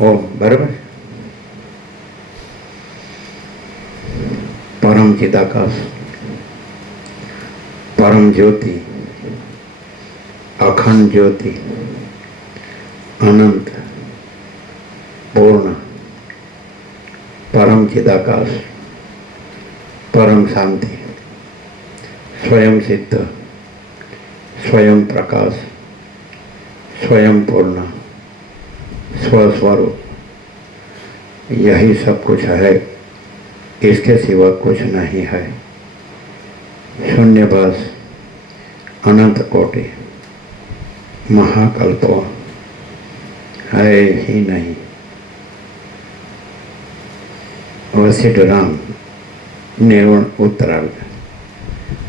ઓમ, બરાબર. પરમ ચિદાકાશ, પરમ જ્યોતિ, અખંડ જ્યોતિ, અનંત, પૂર્ણ, પરમ ચિદાકાશ, પરમ શાંતિ, स्वयं सिद्ध, स्वयं प्रकाश, स्वयं पूर्ण, स्वस्वरूप, यही सब कुछ है, इसके सिवा कुछ नहीं है। शून्य बस, अनंत कोटि, महाकल्पो है ही नहीं। वशिष्ठ राम निर्गुण उत्तरार्ध.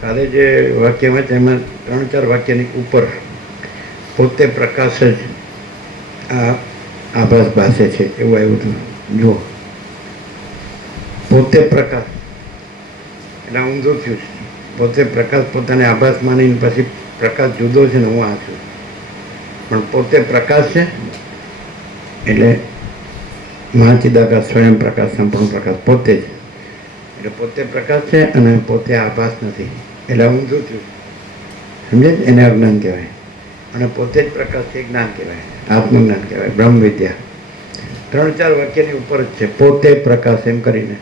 કાલે જે વાક્યમાં છે એમાં 3-4 વાક્યની ઉપર પોતે પ્રકાશ જ આ આભાસ ભાષે છે એવું આવ્યું હતું. જુઓ, પોતે પ્રકાશ એટલે ઊંધું થયું છે. પોતે પ્રકાશ પોતાને આભાસ માનીને પછી પ્રકાશ જુદો છે ને હું આ છું, પણ પોતે પ્રકાશ છે એટલે મહાચિદાકાશ, સ્વયં પ્રકાશ, સંપૂર્ણ પ્રકાશ પોતે જ. એટલે પોતે પ્રકાશ છે અને પોતે આભાસ નથી એટલે ઊંધું થયું. સમજે? એને અજ્ઞાન કહેવાય. અને પોતે જ પ્રકાશ છે, જ્ઞાન કહેવાય, આત્મજ્ઞાન કહેવાય, બ્રહ્મ વિદ્યા. 3-4 વાક્યની ઉપર જ છે પોતે પ્રકાશ એમ કરીને.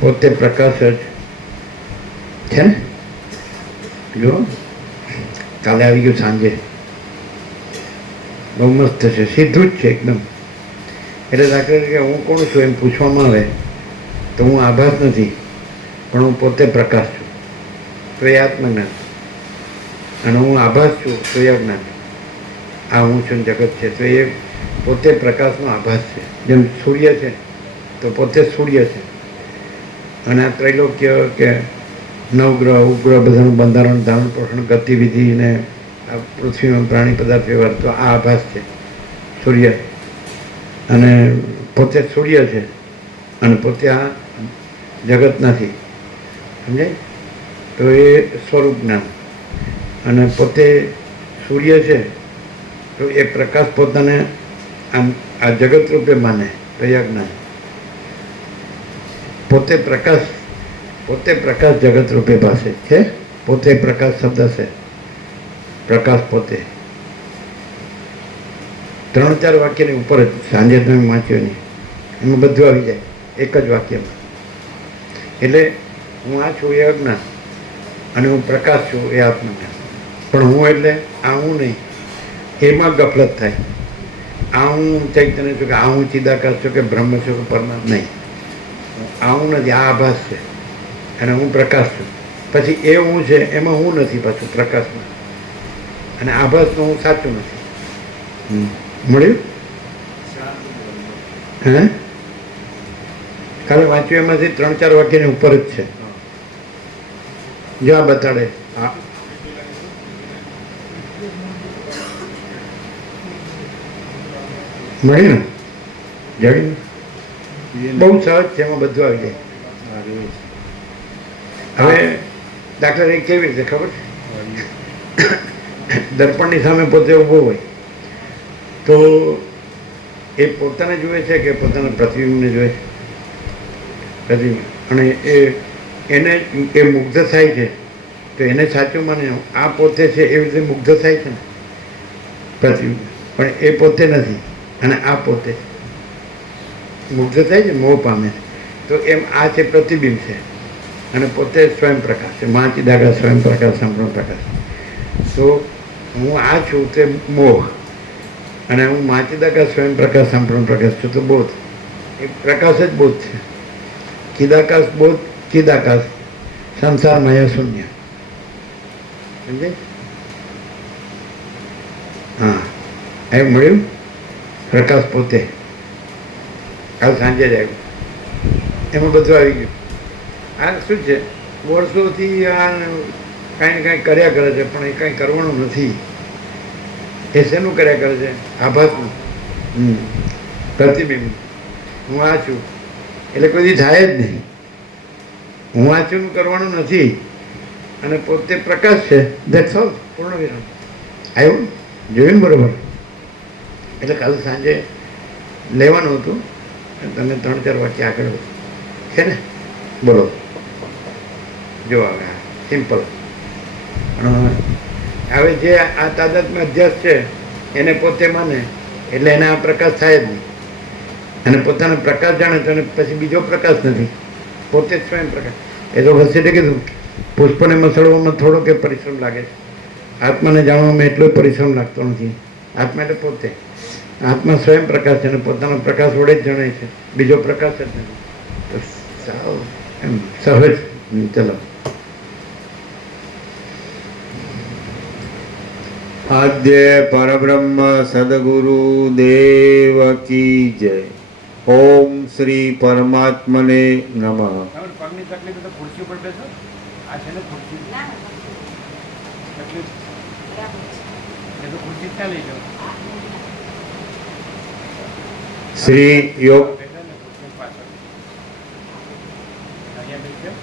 પોતે પ્રકાશ જ છે ને. જો કાલે આવી ગયું સાંજે, બહુ મસ્ત છે, સીધું જ છે એકદમ. એટલે દાખલા તરીકે હું કોણ છું એમ પૂછવામાં આવે તો હું આભાસ નથી, પણ હું પોતે પ્રકાશ છું, તો એ આત્મજ્ઞાન. અને હું આભાસ છું તો એ અજ્ઞાન. આ હું છું જગત છે તો એ પોતે પ્રકાશનો આભાસ છે. જેમ સૂર્ય છે તો પોતે સૂર્ય છે. અને આ ત્રૈલોક્ય કે નવગ્રહ ઉપગ્રહ બધાનું બંધારણ, ધારણ, પોષણ, ગતિવિધિ ને આ પૃથ્વીમાં પ્રાણી પદાર્થ વ્યવહાર, તો આ આભાસ છે સૂર્ય. અને પોતે સૂર્ય છે અને પોતે આ જગત નથી. સમજાય? તો એ સ્વરૂપ જ્ઞાન. અને પોતે સૂર્ય છે તો એ પ્રકાશ પોતાને આ જગત રૂપે માને તો એ અજ્ઞાન. પોતે પ્રકાશ જગત રૂપે પાસે છે. પોતે પ્રકાશ શબ્દ છે, પ્રકાશ પોતે. 3-4 વાક્યની ઉપર જ સાંજે તમે વાંચ્યો નહીં, એમાં બધું આવી જાય એક જ વાક્યમાં. એટલે હું આ છું એ અજ્ઞાન અને હું પ્રકાશ છું એ આત્મજ્ઞાન. પણ હું એટલે આ હું નહીં, એમાં ગફલત થાય. આ હું ચૈતન્ય છું કે આ હું ચિદાકાશ છું કે બ્રહ્મ છું કે પરમાત્મા, નહીં. આ હું નથી, આ આભાસ છે અને હું પ્રકાશ છું. પછી એ હું છે એમાં હું નથી પાછું પ્રકાશમાં, અને આભાસમાં હું સાચું નથી. મળ્યું? હે? કાલે વાંચ્યું એમાંથી 3-4 વાક્યની ઉપર જ છે. જો આ બતાડે. હા, મળી ને? જડી? બહુ સહજ છે, એમાં બધું આવી જાય. હવે દાખલા તરીકે કેવી રીતે ખબર છે? દર્પણની સામે પોતે ઊભો હોય તો એ પોતાને જુએ છે કે પોતાના પ્રતિબિંબને જુએ છે? પ્રતિબિંબ. અને એને એ મુગ્ધ થાય છે તો એને સાચું માને આ પોતે છે એવી રીતે મુગ્ધ થાય છે ને પ્રતિબિંબ. પણ એ પોતે નથી અને આ પોતે મુગ્ધ થાય છે, મોહ પામે છે. તો એમ આ છે પ્રતિબિંબ છે અને પોતે સ્વયં પ્રકાશ છે. મહાચિદાકાશ, સ્વયં પ્રકાશ, સંપૂર્ણ પ્રકાશ. તો હું આ છું તે મોહ, અને હું મહાચિદાકાશ, સ્વયં પ્રકાશ, સંપૂર્ણ પ્રકાશ છું તો બોધ. એ પ્રકાશ જ બોધ છે. ચિદાકાશ બોધ, ચિદાકાશ, સંસાર માયા શૂન્ય. સમજે? હા, એ મળ્યું. પ્રકાશ પોતે કાલ સાંજે જ આવ્યું, એમાં બધું આવી ગયું. આ શું છે? વર્ષોથી આ કાંઈ કાંઈ કર્યા કરે છે, પણ એ કાંઈ કરવાનું નથી. એ શેનું કર્યા કરે છે? આભાસનું. પ્રતિબિંબ. હું આ છું એટલે કોઈ થાય જ નહીં. હું આ છું કરવાનું નથી અને પોતે પ્રકાશ છે. That's all. પૂર્ણ વિરામ. આવ્યું? જોયું ને બરોબર? એટલે કાલે સાંજે લેવાનું હતું, તમે 3-4 વાક્ય આગળ છે ને, બોલો. જો હવે સિમ્પલ. પણ હવે જે આ તાદાત્મ્ય અધ્યાસ છે એને પોતે માને એટલે એને આ પ્રકાશ થાય જ નહીં. અને પોતાનો પ્રકાશ જાણે તો પછી બીજો પ્રકાશ નથી, પોતે જ સ્વયં પ્રકાશ. એ તો વચ્ચે કીધું પુષ્પને મસળવામાં થોડો કે પરિશ્રમ લાગે છે, આત્માને જાણવામાં એટલો પરિશ્રમ લાગતો નથી. આત્મા એટલે પોતે, આત્મા સ્વયં પ્રકાશ છે અને પોતાનો પ્રકાશ વડે જ જણાય છે, બીજો પ્રકાશ જ નથી. તો સાવ એમ સહજ. ચલો, આદ્ય પરબ્રહ્મ સદગુરુ દેવ કી જય. ઓમ શ્રી પરમાત્મને નમઃ. પગની તકલીફ તો ખુરશી ઉપર બેસો. આ છે ને ખુરશી તકલીફ, એ તો ખુરશી ક્યાં લઈ જાઓ? શ્રી યોગ ખુરશી પાછળ અહીંયા બેસ્યો.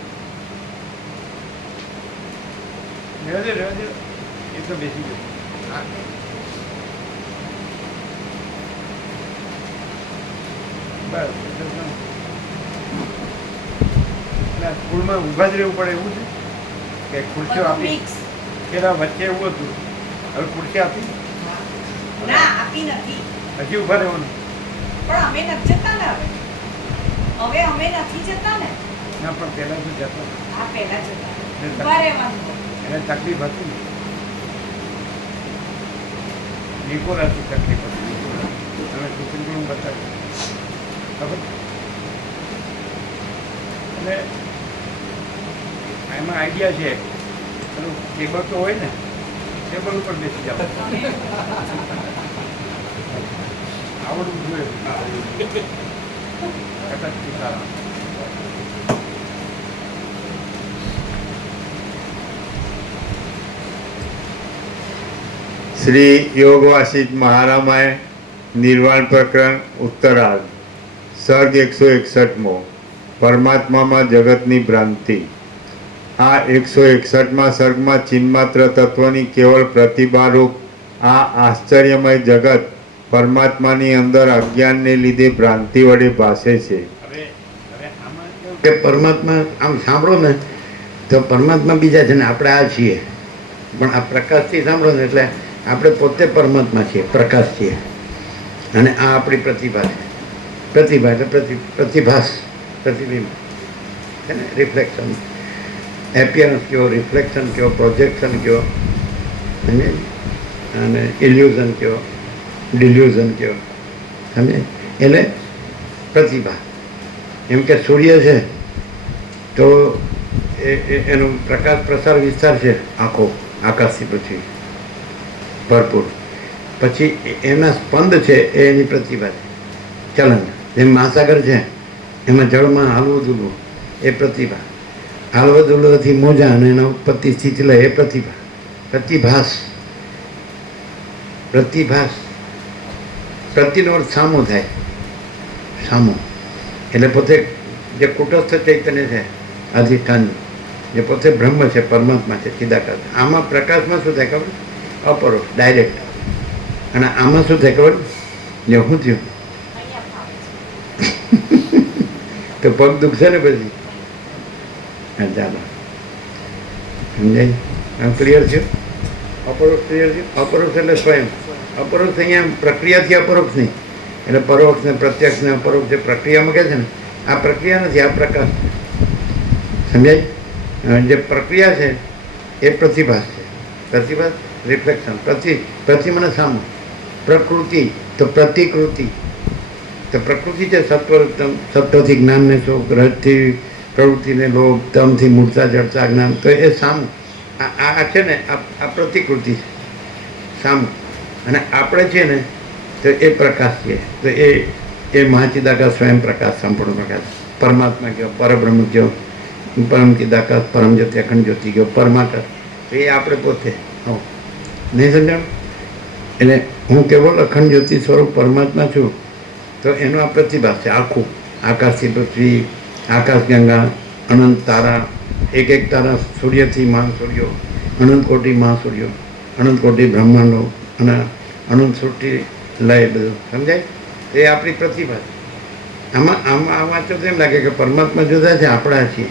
રહેવા દે એ તો બેસી ગયો. બસ સ્કૂલમાં ઊભા જ રહેવું પડે એવું છે કે ખુરશીઓ આપી પેલા વચ્ચે એવું હતું, હવે ખુરશી આપી ના આપી નથી, હજી ઊભા રહેવાનું. પણ અમે નથી જતા ને. હવે અમે નથી જતા ને. ના પણ પહેલા તો જતા, આ પહેલા જતા ઊભા રહેવાનું. એને તકલીફ હતી ને, નિકોલ હતી તકલીફ હતી. તમે સુપ્રીમ બતાવ્યું ખબર. એટલે એમાં આઈડિયા છે, પેલું ટેબલ તો હોય ને, ટેબલ ઉપર બેસી જાવ, આવડવું જોઈએ. શ્રી યોગ વાસિત મહારામાયણ નિર્વાણ પ્રકરણ ઉત્તરાર્ધ સર્ગ 161મો. પરમાત્મામાં જગતની ભ્રાંતિ. આ 161મા સર્ગમાં ચિન્માત્ર તત્વની કેવળ પ્રતિભારૂપ આ આશ્ચર્યમય જગત પરમાત્માની અંદર અજ્ઞાનને લીધે ભ્રાંતિ વડે ભાસે છે. કે પરમાત્મા આમ સાંભળો ને તો પરમાત્મા બીજા છે ને આપણે આ છીએ, પણ આ પ્રકાશથી સાંભળો ને એટલે આપણે પોતે પરમાત્મા છીએ, પ્રકાશ છીએ, અને આ આપણી પ્રતિભા છે. પ્રતિભા એટલે પ્રતિભાસ, પ્રતિબિંબ છે ને, રિફ્લેક્શન, એપિયરન્સ કહો, રિફ્લેક્શન કહો, પ્રોજેક્શન કહો, સમજે, અને ઇલ્યુઝન કહો, ડિલ્યુઝન કહો, સમજે. એટલે પ્રતિભા. એમ કે સૂર્ય છે તો એનો પ્રકાશ પ્રસાર વિસ્તાર છે આખો, આકાશથી પૃથ્વી ભરપૂર. પછી એના સ્પંદ છે એ એની પ્રતિભા છે, ચલન. જેમ મહાસાગર છે એમાં જળમાં હાલવું દુલવું એ પ્રતિભા, હાલવા દુલવાથી મોજા અને એના ઉત્પત્તિ સ્થિતિ લે એ પ્રતિભા, પ્રતિભાસ. પ્રતિભાસ, પ્રતિનો અર્થ સામો થાય, સામો એટલે પોતે જે કુટસ્થ ચૈતન્ય છે અધિષ્ઠાન, જે પોતે બ્રહ્મ છે, પરમાત્મા છે, ચિદાકાશ. આમાં પ્રકાશમાં શું થાય ખબર? અપરોક્ષ, ડાયરેક્ટ. અને આમાં શું થાય ખબર? જે શું થયું તો પગ દુખશે ને પછી. હા ચાલો, સમજાય? ક્લિયર છે? અપરોક્ષ ક્લિયર છે? અપરોક્ષ એટલે સ્વયં. અપરોક્ષ અહીંયા પ્રક્રિયાથી અપરોક્ષ નહીં, એટલે પરોક્ષ ને પ્રત્યક્ષ ને અપરોક્ષ જે પ્રક્રિયામાં કહે છે ને, આ પ્રક્રિયા નથી, આ પ્રકાશ છે. સમજાય? જે પ્રક્રિયા છે એ પ્રતિભાસ છે. પ્રતિભાસ, રિફ્લેક્શન. પ્રતિ મને સામું. પ્રકૃતિ તો પ્રતિકૃતિ, તો પ્રકૃતિ છે સત્વથી જ્ઞાનને શોક, રજથી પ્રવૃત્તિને લોભ, તમથી મૂર્છા જડતા જ્ઞાન, તો એ સામું. આ છે ને આ પ્રતિકૃતિ છે, સામું. અને આપણે છે ને તો એ પ્રકાશ છે, તો એ મહાચિદાકાશ સ્વયં પ્રકાશ, સંપૂર્ણ પ્રકાશ. પરમાત્મા કયો, પરબ્રહ્મ કયો, પરમ ચિદાકાશ, પરમ જ્યોતિ, અખંડ જ્યોતિ કયો, પરમાકાશ, તો એ આપણે પોતે. નહીં સમજાણું? એટલે હું કેવળ અખંડ જ્યોતિ સ્વરૂપ પરમાત્મા છું, તો એનો આ પ્રતિભાસ છે આખું. આકાશથી પૃથ્વી, આકાશ ગંગા, અનંત તારા, એક એક તારા, સૂર્યથી મહાસૂર્યો, અનંત કોટી મહાસૂર્યો, અનંત કોટી બ્રહ્માંડો, અને અનુસૃતિ લય બધું સમજાય. એ આપણી પ્રતિભા છે. આમાં વાંચો તો એમ લાગે કે પરમાત્મા જુદા છે, આપણા છીએ.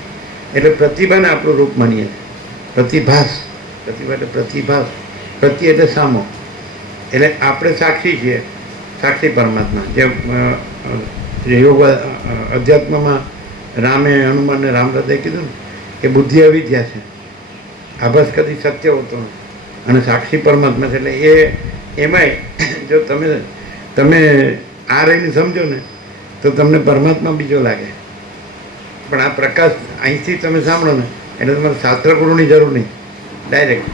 એટલે પ્રતિભાને આપણું રૂપ માનીએ છીએ. પ્રતિભાસ, પ્રતિભા એટલે પ્રતિભાસ, પ્રતિ એટલે સામો. એટલે આપણે સાક્ષી છીએ, સાક્ષી પરમાત્મા. જે યોગ અધ્યાત્મમાં રામે હનુમાનને રામ હૃદય કીધું ને કે બુદ્ધિ અવિદ્યા છે, આભાસ કદી સત્ય હોતો નથી, અને સાક્ષી પરમાત્મા છે. એટલે એમાંય જો તમે આ રહીને સમજો ને તો તમને પરમાત્મા બીજો લાગે. પણ આ પ્રકાશ અહીંથી તમે સાંભળો ને એટલે તમારે શાસ્ત્ર ગુરુની જરૂર નહીં, ડાયરેક્ટ.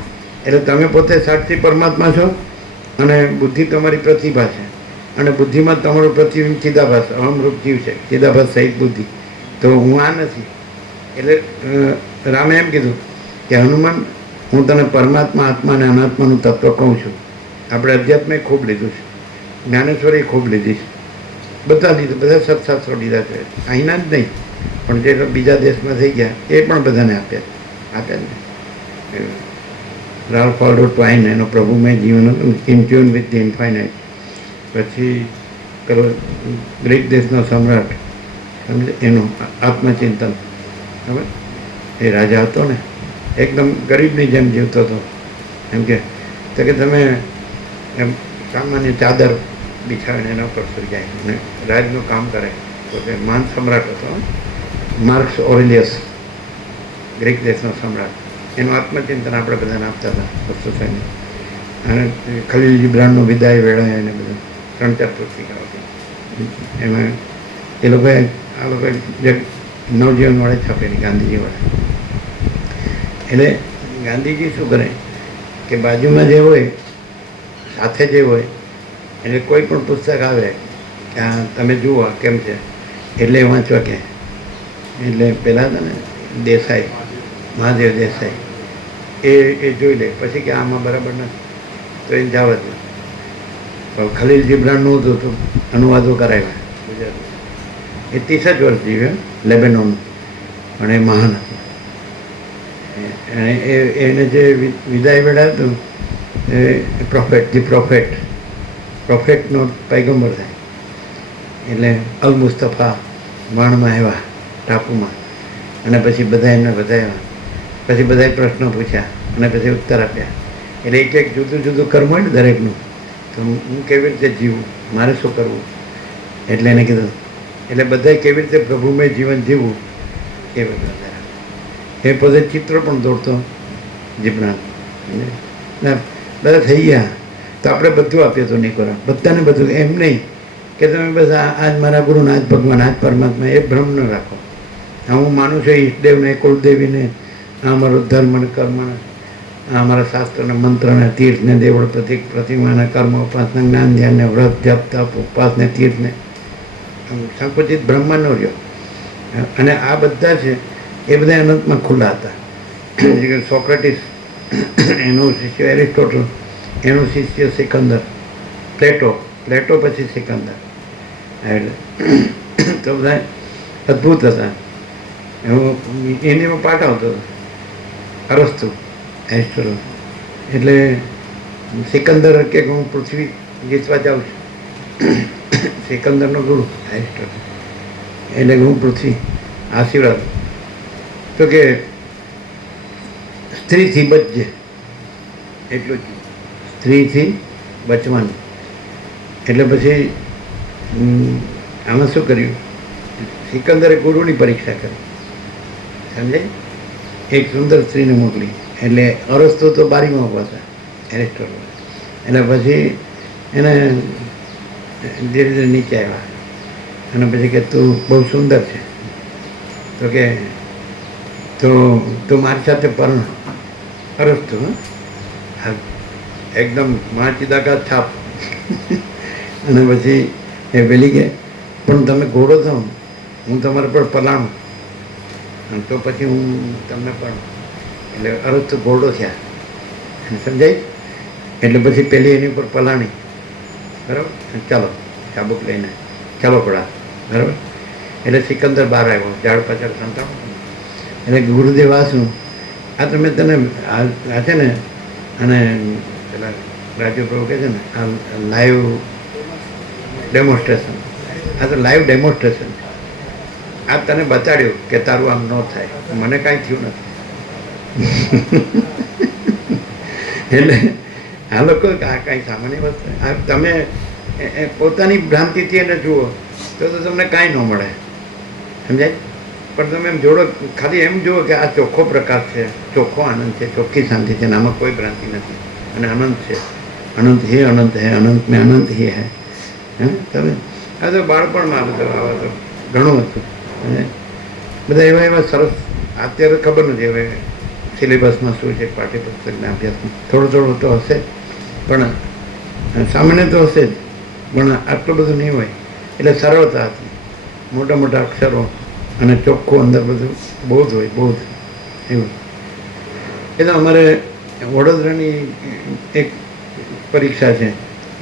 એટલે તમે પોતે સાક્ષી પરમાત્મા છો અને બુદ્ધિ તમારી પ્રતિભા છે, અને બુદ્ધિમાં તમારું પ્રતિબિંબ ચિદાભાસ અહમરૂપ જીવ છે, ચિદાભાસ સહિત બુદ્ધિ. તો હું આ નથી. એટલે રામે એમ કીધું કે હનુમાન, હું તને પરમાત્મા, આત્મા અને અનાત્માનું તત્વ કહું છું. આપણે અધ્યાત્મે ખૂબ લીધું છે, જ્ઞાનેશ્વરી ખૂબ લીધી છે, બધા લીધું, બધા સત્શાસ્ત્રો લીધા છે. અહીંના જ નહીં પણ જે બીજા દેશમાં થઈ ગયા એ પણ બધાને આપ્યા ને. રાલ્ફ વોલ્ડો ટ્વાઇન, એનો પ્રભુમય જીવન હતું, in tune with the infinite. પછી પેલો ગ્રીક દેશનો સમ્રાટ, સમજે, એનું આત્મચિંતન. ખબર, એ રાજા હતો ને, એકદમ ગરીબની જેમ જીવતો હતો. એમ કે તો કે તમે એમ સામાન્ય ચાદર બિછાવીને એના ઉપર સુઈ જાય અને રાજનું કામ કરે. તો તે મહાન સમ્રાટ હતો, માર્ક્સ ઓરેલિયસ, ગ્રીક દેશનો સમ્રાટ. એનું આત્મચિંતન આપણે બધાને આપતા હતા વસ્તુ થઈને. અને ખલીલ જીબ્રાનનો વિદાય વેળાએ એને બધું 3-4 પુસ્તિકાઓ હતી. એમાં એ લોકોએ આ લોકોએ જે નવજીવન વડે છાપેલી, ગાંધીજી વડે. એટલે ગાંધીજી શું કરે કે બાજુમાં જે હોય, સાથે જે હોય, એટલે કોઈ પણ પુસ્તક આવે કે આ તમે જુઓ કેમ છે, એટલે વાંચવા કે. એટલે પહેલાં હતા ને દેસાઈ, મહાદેવ દેસાઈ, એ જોઈ લે, પછી કે આમાં બરાબર નથી તો એ જવા દે. ખલીલ જીબ્રાનનું હતું તો અનુવાદો કરાવ્યા ગુજરાતી. એ 30 જ વર્ષ જીવ્યો, લેબેનોન, પણ એ મહાન હતું. એને જે વિદાય વેળા હતું એ પ્રોફેટનો પૈગંબર થાય. એટલે અલ મુસ્તફા વાણમાં આવ્યા ટાપુમાં, અને પછી બધા એમને વધાવ્યા. પછી બધાએ પ્રશ્નો પૂછ્યા અને પછી ઉત્તર આપ્યા. એટલે એક જુદું જુદું કર્મ હોય ને દરેકનું, તો હું કેવી રીતે જીવું, મારે શું કરવું. એટલે એને કીધું, એટલે બધાએ કેવી રીતે પ્રભુમય જીવન જીવવું એ બધા. એ પોતે ચિત્રો પણ દોડતો જીબ્રાન. બધા થઈ ગયા તો આપણે બધું આપીએ તો નહીં કરો, બધાને બધું. એમ નહીં કે તમે બસ આજ મારા ગુરુને, આજ ભગવાન, આજ પરમાત્મા, એ ભ્રમ ન રાખો. હું માનું છું ઈષ્ટદેવને, કુળદેવીને, આ અમારો ધર્મ અને કર્મ, આ અમારા શાસ્ત્રને, મંત્રને, તીર્થને, દેવળ, પ્રતિક, પ્રતિમાને, કર્મ, ઉપાસના, જ્ઞાન, ધ્યાનને, વ્રત, જપ, તપ, ઉપવાસને, તીર્થને, સંકુચિત બ્રહ્માંડ નો રહ્યો. અને આ બધા છે એ બધા અનંતમાં ખુલ્લા હતા. સોક્રેટિસ, એનો શિષ્ય એરિસ્ટોટલ, એનો શિષ્ય સિકંદર, પ્લેટો પછી સિકંદર. એટલે તો બધા અદ્ભુત હતા. એમાં પાઠ આવતો હતો, અરસ્તુ, એરિસ્ટોટલ. એટલે સિકંદર કે હું પૃથ્વી જીતવા જાઉં છું, સિકંદરનો ગુરુ એરિસ્ટોટલ. એટલે હું પૃથ્વી આશીર્વાદ. તો કે સ્ત્રીથી બચજે, એટલું જ, સ્ત્રીથી બચવાનું. એટલે પછી આમાં શું કર્યું, સિકંદરે ગુરુની પરીક્ષા કરી, સમજાય. એક સુંદર સ્ત્રીને મોકલી. એટલે અરસ્તુ તો બારીમાં ઊભા હતા, એરિસ્ટોટલ. એટલે પછી એને ધીરે ધીરે નીચે આવ્યા અને પછી કે તું બહુ સુંદર છે, તો કે તો મારી સાથે પર્ણ. અરસ્તુ, હા, એકદમ મહાચિદાકાશ છાપ. અને પછી એ પેલી કે પણ તમે ઘોડો છો, હું તમારા પર પલાણું, તો પછી હું તમને પણ. એટલે અરસ્તુ ઘોડો થયા, સમજાય. એટલે પછી પેલી એની ઉપર પલાણી, બરાબર, ચાલો ચાબુક લઈને ચાલો પડા, બરાબર. એટલે સિકંદર બહાર આવ્યો, ઝાડ પાછળ સંતાણું. એટલે ગુરુદેવ આસનું આ તમે તને આ છે ને, અને પેલા રાજુ પ્રભુ કહે છે ને આ લાઈવ ડેમોન્સ્ટ્રેશન, આ તો લાઈવ ડેમોન્સ્ટ્રેશન. આ તને બતાડ્યું કે તારું આમ ન થાય, મને કાંઈ થયું નથી. એટલે આ લોકો આ કાંઈ સામાન્ય વસ્તુ, આ તમે પોતાની ભ્રાંતિથી એને જુઓ તો તમને કાંઈ ન મળે, સમજાય? પણ તમે એમ જોડો, ખાલી એમ જુઓ કે આ ચોખ્ખો પ્રકાશ છે, ચોખ્ખો આનંદ છે, ચોખ્ખી શાંતિ છે, અને આમાં કોઈ ભ્રાંતિ નથી, અને આનંદ છે. અનંત હે અનંત હે, અનંત મેં અનંત હે હે. તમે આ તો બાળપણમાં બધું આવા તો ઘણું હતું. અને બધા એવા એવા સરસ, અત્યારે ખબર નથી હવે સિલેબસમાં શું છે, પાઠ્યપુસ્તકના અભ્યાસમાં થોડું થોડું તો હશે, પણ સામાન્ય તો હશે જ, પણ આટલું બધું નહીં હોય. એટલે સરળતા હતી, મોટા મોટા અક્ષરો અને ચોખ્ખું અંદર બધું બહુ જ હોય, બહુ જ એવું. એ તો અમારે વડોદરાની એક પરીક્ષા છે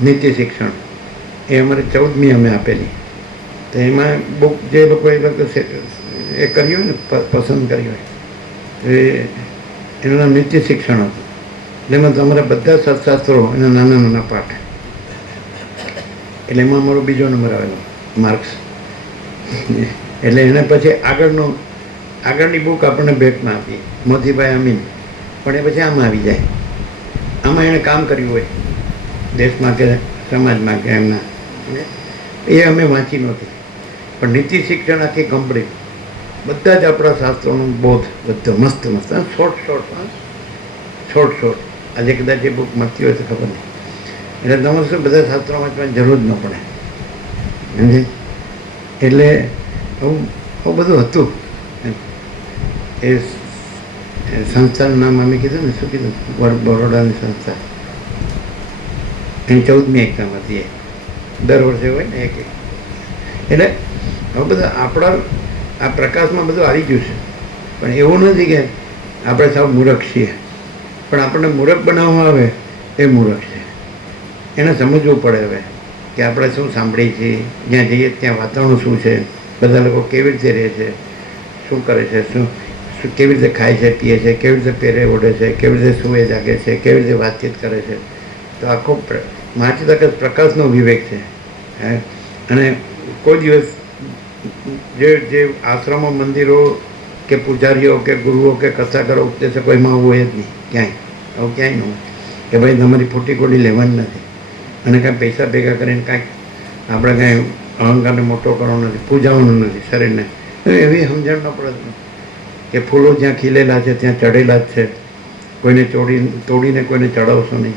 નીતિ શિક્ષણ, એ અમારે 14મી અમે આપેલી. તો એમાં બુક જે લોકોએ એ કર્યું હોય ને, પસંદ કર્યું હોય, એનું નામ નીતિ શિક્ષણ હતું. એટલે એમાં તમારા બધા સત્શાસ્ત્રો એના નાના નાના પાઠ, એટલે એમાં અમારો બીજો નંબર આવેલો માર્ક્સ. એટલે એને પછી આગળની બુક આપણને ભેટમાં આપી, મોતીભાઈ અમીન, પણ એ પછી આમાં આવી જાય. આમાં એણે કામ કર્યું હોય દેશમાં કે સમાજમાં કે એમના, એ અમે વાંચી નહોતી. પણ નીતિ શિક્ષણ આખી કમ્પ્લીટ, બધા જ આપણા શાસ્ત્રોનું બોધ, બધું મસ્ત મસ્ત, શોર્ટ. આજે કદાચ એ બુક મળતી હોય તો ખબર નહીં. એટલે તમારે શું બધા શાસ્ત્રો વાંચવાની જરૂર જ ન પડે, સમજે? એટલે આવું બધું હતું. એ સંસ્થાનું નામ અમે કીધું ને, શું કીધું? બરોડાની સંસ્થા. એની 14મી એક્ઝામ હતી. એ દર વર્ષે હોય ને એક. એટલે હવે બધા આપણા આ પ્રકાશમાં બધું આવી ગયું છે. પણ એવું નથી કે આપણે સાવ મૂર્ખ છીએ, પણ આપણને મૂર્ખ બનાવવામાં આવે એ મૂર્ખ છે. એને સમજવું પડે હવે કે આપણે શું સાંભળીએ છીએ, જ્યાં જઈએ ત્યાં વાતાવરણ શું છે, બધા લોકો કેવી રીતે રહે છે, શું કરે છે, શું કેવી રીતે ખાય છે, પીએ છે, કેવી રીતે પહેરે ઓઢે છે, કેવી રીતે સૂવે જાગે છે, કેવી રીતે વાતચીત કરે છે. તો આખો માચી પ્રકાશનો વિવેક છે. અને કોઈ દિવસ જે આશ્રમો, મંદિરો કે પૂજારીઓ કે ગુરુઓ કે કથાકારો ઉપદેશકો એમાં આવું હોય જ નહીં ક્યાંય. આવું ક્યાંય ન હોય કે ભાઈ તમારી ફૂટી કોડી લેવાની નથી, અને કાંઈ પૈસા ભેગા કરીને કાંઈક આપણે કાંઈ અહંકારને મોટો કરવાનો નથી, પૂજાવાનું નથી શરીરને. એવી સમજણ ન પડે કે ફૂલો જ્યાં ખીલેલા છે ત્યાં ચઢેલા જ છે, કોઈને તોડીને કોઈને ચડાવશો નહીં.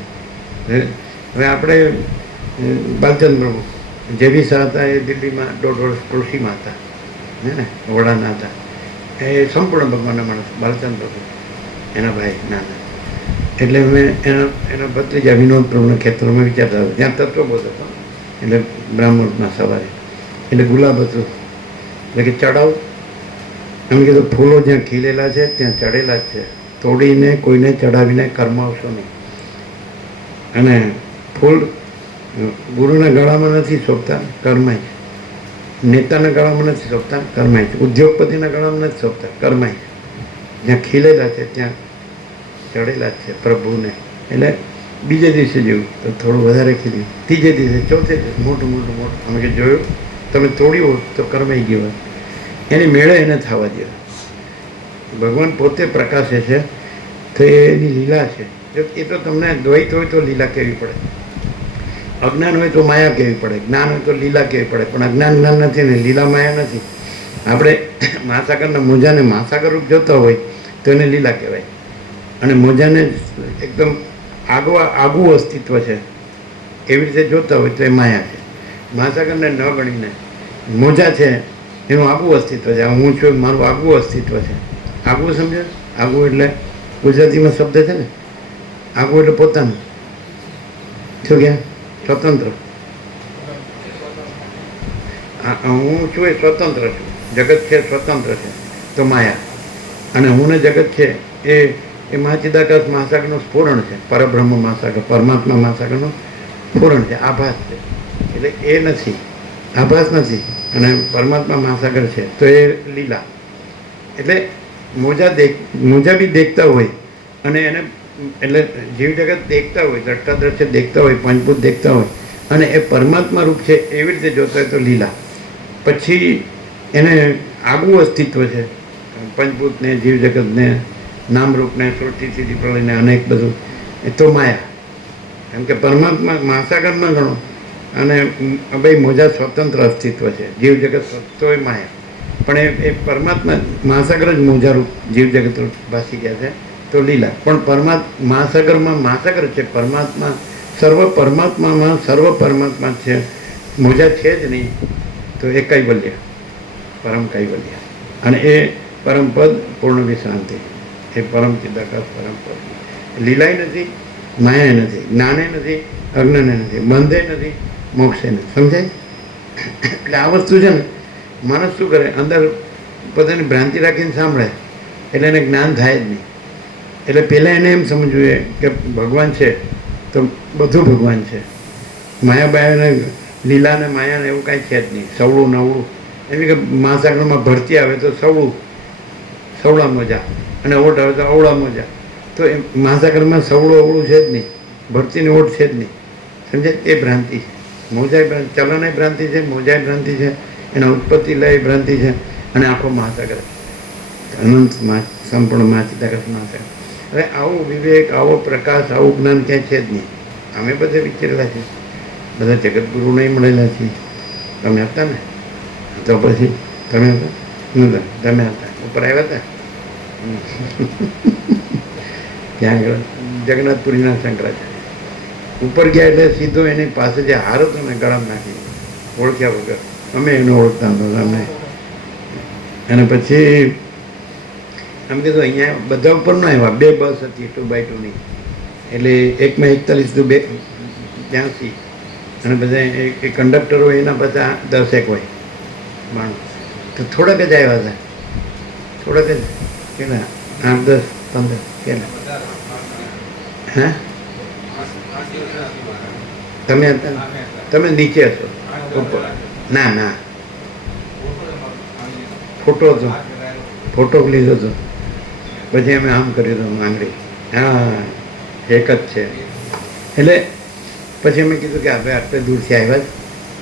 હવે આપણે બાલચંદ પ્રભુ જેવી શાહ હતા, એ દિલ્હીમાં 1.5 વર્ષ કૃષિમાં હતા, ને વડાના હતા. એ સંપૂર્ણ ભગવાનના માણસ બાલચંદ પ્રભુ, એના ભાઈ નાના. એટલે અમે એના ભત્રીજા વિનોદ પ્રભુના ખેતરોમાં વિચારતા હતા, ત્યાં તત્વબોધ હતો, એટલે બ્રાહ્મણમાં સવારે, એટલે ગુલાબ હતું, એટલે કે ચડાવ. એમ કીધું ફૂલો જ્યાં ખીલેલા છે ત્યાં ચડેલા જ છે, તોડીને કોઈને ચડાવીને કરમાવશો નહીં. અને ફૂલ ગુરુના ગળામાં નથી શોભતા, કરમાય છે. નેતાના ગળામાં નથી શોભતા, કરમાય છે. ઉદ્યોગપતિના ગળામાં નથી શોભતા, કરમાય છે. જ્યાં ખીલેલા છે ત્યાં ચડેલા જ છે પ્રભુને. એટલે બીજે દિવસે જેવું તો થોડું વધારે ખીલ્યું, ત્રીજે દિવસે, ચોથે દિવસે મોટું. અમે કે જોયું, તમે તોડ્યું તો કરમાઈ ગયો, એની મેળે એને થવા દો. ભગવાન પોતે પ્રકાશે છે, તો એની લીલા છે. જો એ તો તમને દ્વૈત હોય તો લીલા કહેવી પડે, અજ્ઞાન હોય તો માયા કહેવી પડે, જ્ઞાન હોય તો લીલા કહેવી પડે. પણ અજ્ઞાન જ્ઞાન નથી ને લીલા માયા નથી. આપણે મહાસાગરના મોજાને મહાસાગર રૂપ જોતા હોય તો એને લીલા કહેવાય, અને મોજાને એકદમ આગવું અસ્તિત્વ છે એવી રીતે જોતા હોય તો એ માયા છે. મહાસાગરને ન ગણીને મોજા છે એનું આગવું અસ્તિત્વ છે. હું છું, મારું આગવું અસ્તિત્વ છે. આગવું સમજે? આગવું એટલે ગુજરાતીમાં શબ્દ છે ને, આગવું એટલે પોતાનું. શું કે સ્વતંત્ર. હું છું એ સ્વતંત્ર છું, જગત છે સ્વતંત્ર છે, તો માયા. અને હું ને જગત છે એ મહાચિદાકાશ મહાસાગરનું સ્ફુરણ છે, પરબ્રહ્મ મહાસાગર, પરમાત્મા મહાસાગરનું સ્ફુરણ છે, આભાસ છે. એટલે એ નથી, આભાસ નથી, અને પરમાત્મા મહાસાગર છે તો એ લીલા. એટલે મોજા બી દેખતા હોય અને એને એટલે જીવ જગત દેખતા હોય, દ્રષ્ટા દ્રશ્ય દેખતા હોય, પંચભૂત દેખતા હોય અને એ પરમાત્મા રૂપ છે એવી રીતે જોતા હોય તો લીલા. પછી એને આગવું અસ્તિત્વ છે પંચભૂતને, જીવ જગતને, નામરૂપને, સૃષ્ટિ સ્થિતિ પ્રલયને અનેક બધું, એ તો માયા. કેમ કે પરમાત્મા મહાસાગરમાં ગણો અને ભાઈ મોજા સ્વતંત્ર અસ્તિત્વ છે, જીવ જગત તોય માયા. પણ એ પરમાત્મા મહાસાગર જ મોજારૂપ જીવ જગત રૂપ ભાસી ગયા છે તો લીલા. પણ મહાસાગરમાં મહાસાગર છે, પરમાત્મા પરમાત્મામાં સર્વ પરમાત્મા છે, મોજા છે જ નહીં તો એ કૈવલ્ય, પરમ કૈવલ્ય. અને એ પરમપદ પૂર્ણ વિશ્રાંતિ, એ પરમ ચિદાકાશ પરમપદ. લીલાય નથી, માયા નથી, જ્ઞાને નથી, અજ્ઞાને નથી, બંધે નથી, મોક્ષે નથી. સમજાય? એટલે આ વસ્તુ છે ને, માણસ શું કરે, અંદર પોતાની ભ્રાંતિ રાખીને સાંભળે એટલે એને જ્ઞાન થાય જ નહીં. એટલે પહેલાં એને એમ સમજવું જોઈએ કે ભગવાન છે તો બધું ભગવાન છે. માયા બાયાને, લીલાને માયાને એવું કાંઈ છે જ નહીં. સવળું નવળું એવી કે મહાસાગરમાં ભરતી આવે તો સવળા મોજા અને ઓટ આવે તો અવળા મોજા. તો એ મહાસાગરમાં સવળું અવળું છે જ નહીં, ભરતીને ઓટ છે જ નહીં. સમજાય? એ ભ્રાંતિ છે. મોજાય ભ્રાંતિ, ચલનાય ભ્રાંતિ છે, મોજાય ભ્રાંતિ છે, એના ઉત્પત્તિ લય ભ્રાંતિ છે. અને આખો મહાસાગર અનંત સંપૂર્ણ મહાચિદાકાશ મહાસાગર. હવે આવો વિવેક, આવો પ્રકાશ, આવું જ્ઞાન ક્યાંય છે જ નહીં. અમે બધે વિચારેલા છીએ, બધા જગતગુરુ નહીં મળેલા છીએ. તમે હતા ને? તો પછી તમે હતા? નહોતા? તમે હતા? ઉપર આવ્યા હતા? ત્યાં આગળ જગન્નાથપુરીના શંકરાચાર્ય ઉપર ગયા એટલે સીધો એની પાસે જે હાર હતો ને ગળામાં નાખી, ઓળખ્યા વગર. અમે એને ઓળખતા હતા અમે. અને પછી એમ કીધું અહીંયા બધા ઉપર ન આવ્યા, 2 બસ હતી 2x2ની. એટલે એકમાં 41 2 82 અને બધા એ કંડક્ટર હોય એના બધા 10 એક હોય માણસ. તો થોડાક જ આવ્યા હતા, થોડાક જ. કેટલા? 8 10 15 કેટલા? હા, તમે હતા? તમે નીચે હશો, ઉપર? ના ના, ફોટો લીધો હતો. પછી અમે આમ કર્યું હતું આંગળી, હા એક જ છે. એટલે પછી અમે કીધું કે આપણે આટલે દૂરથી આવ્યા જ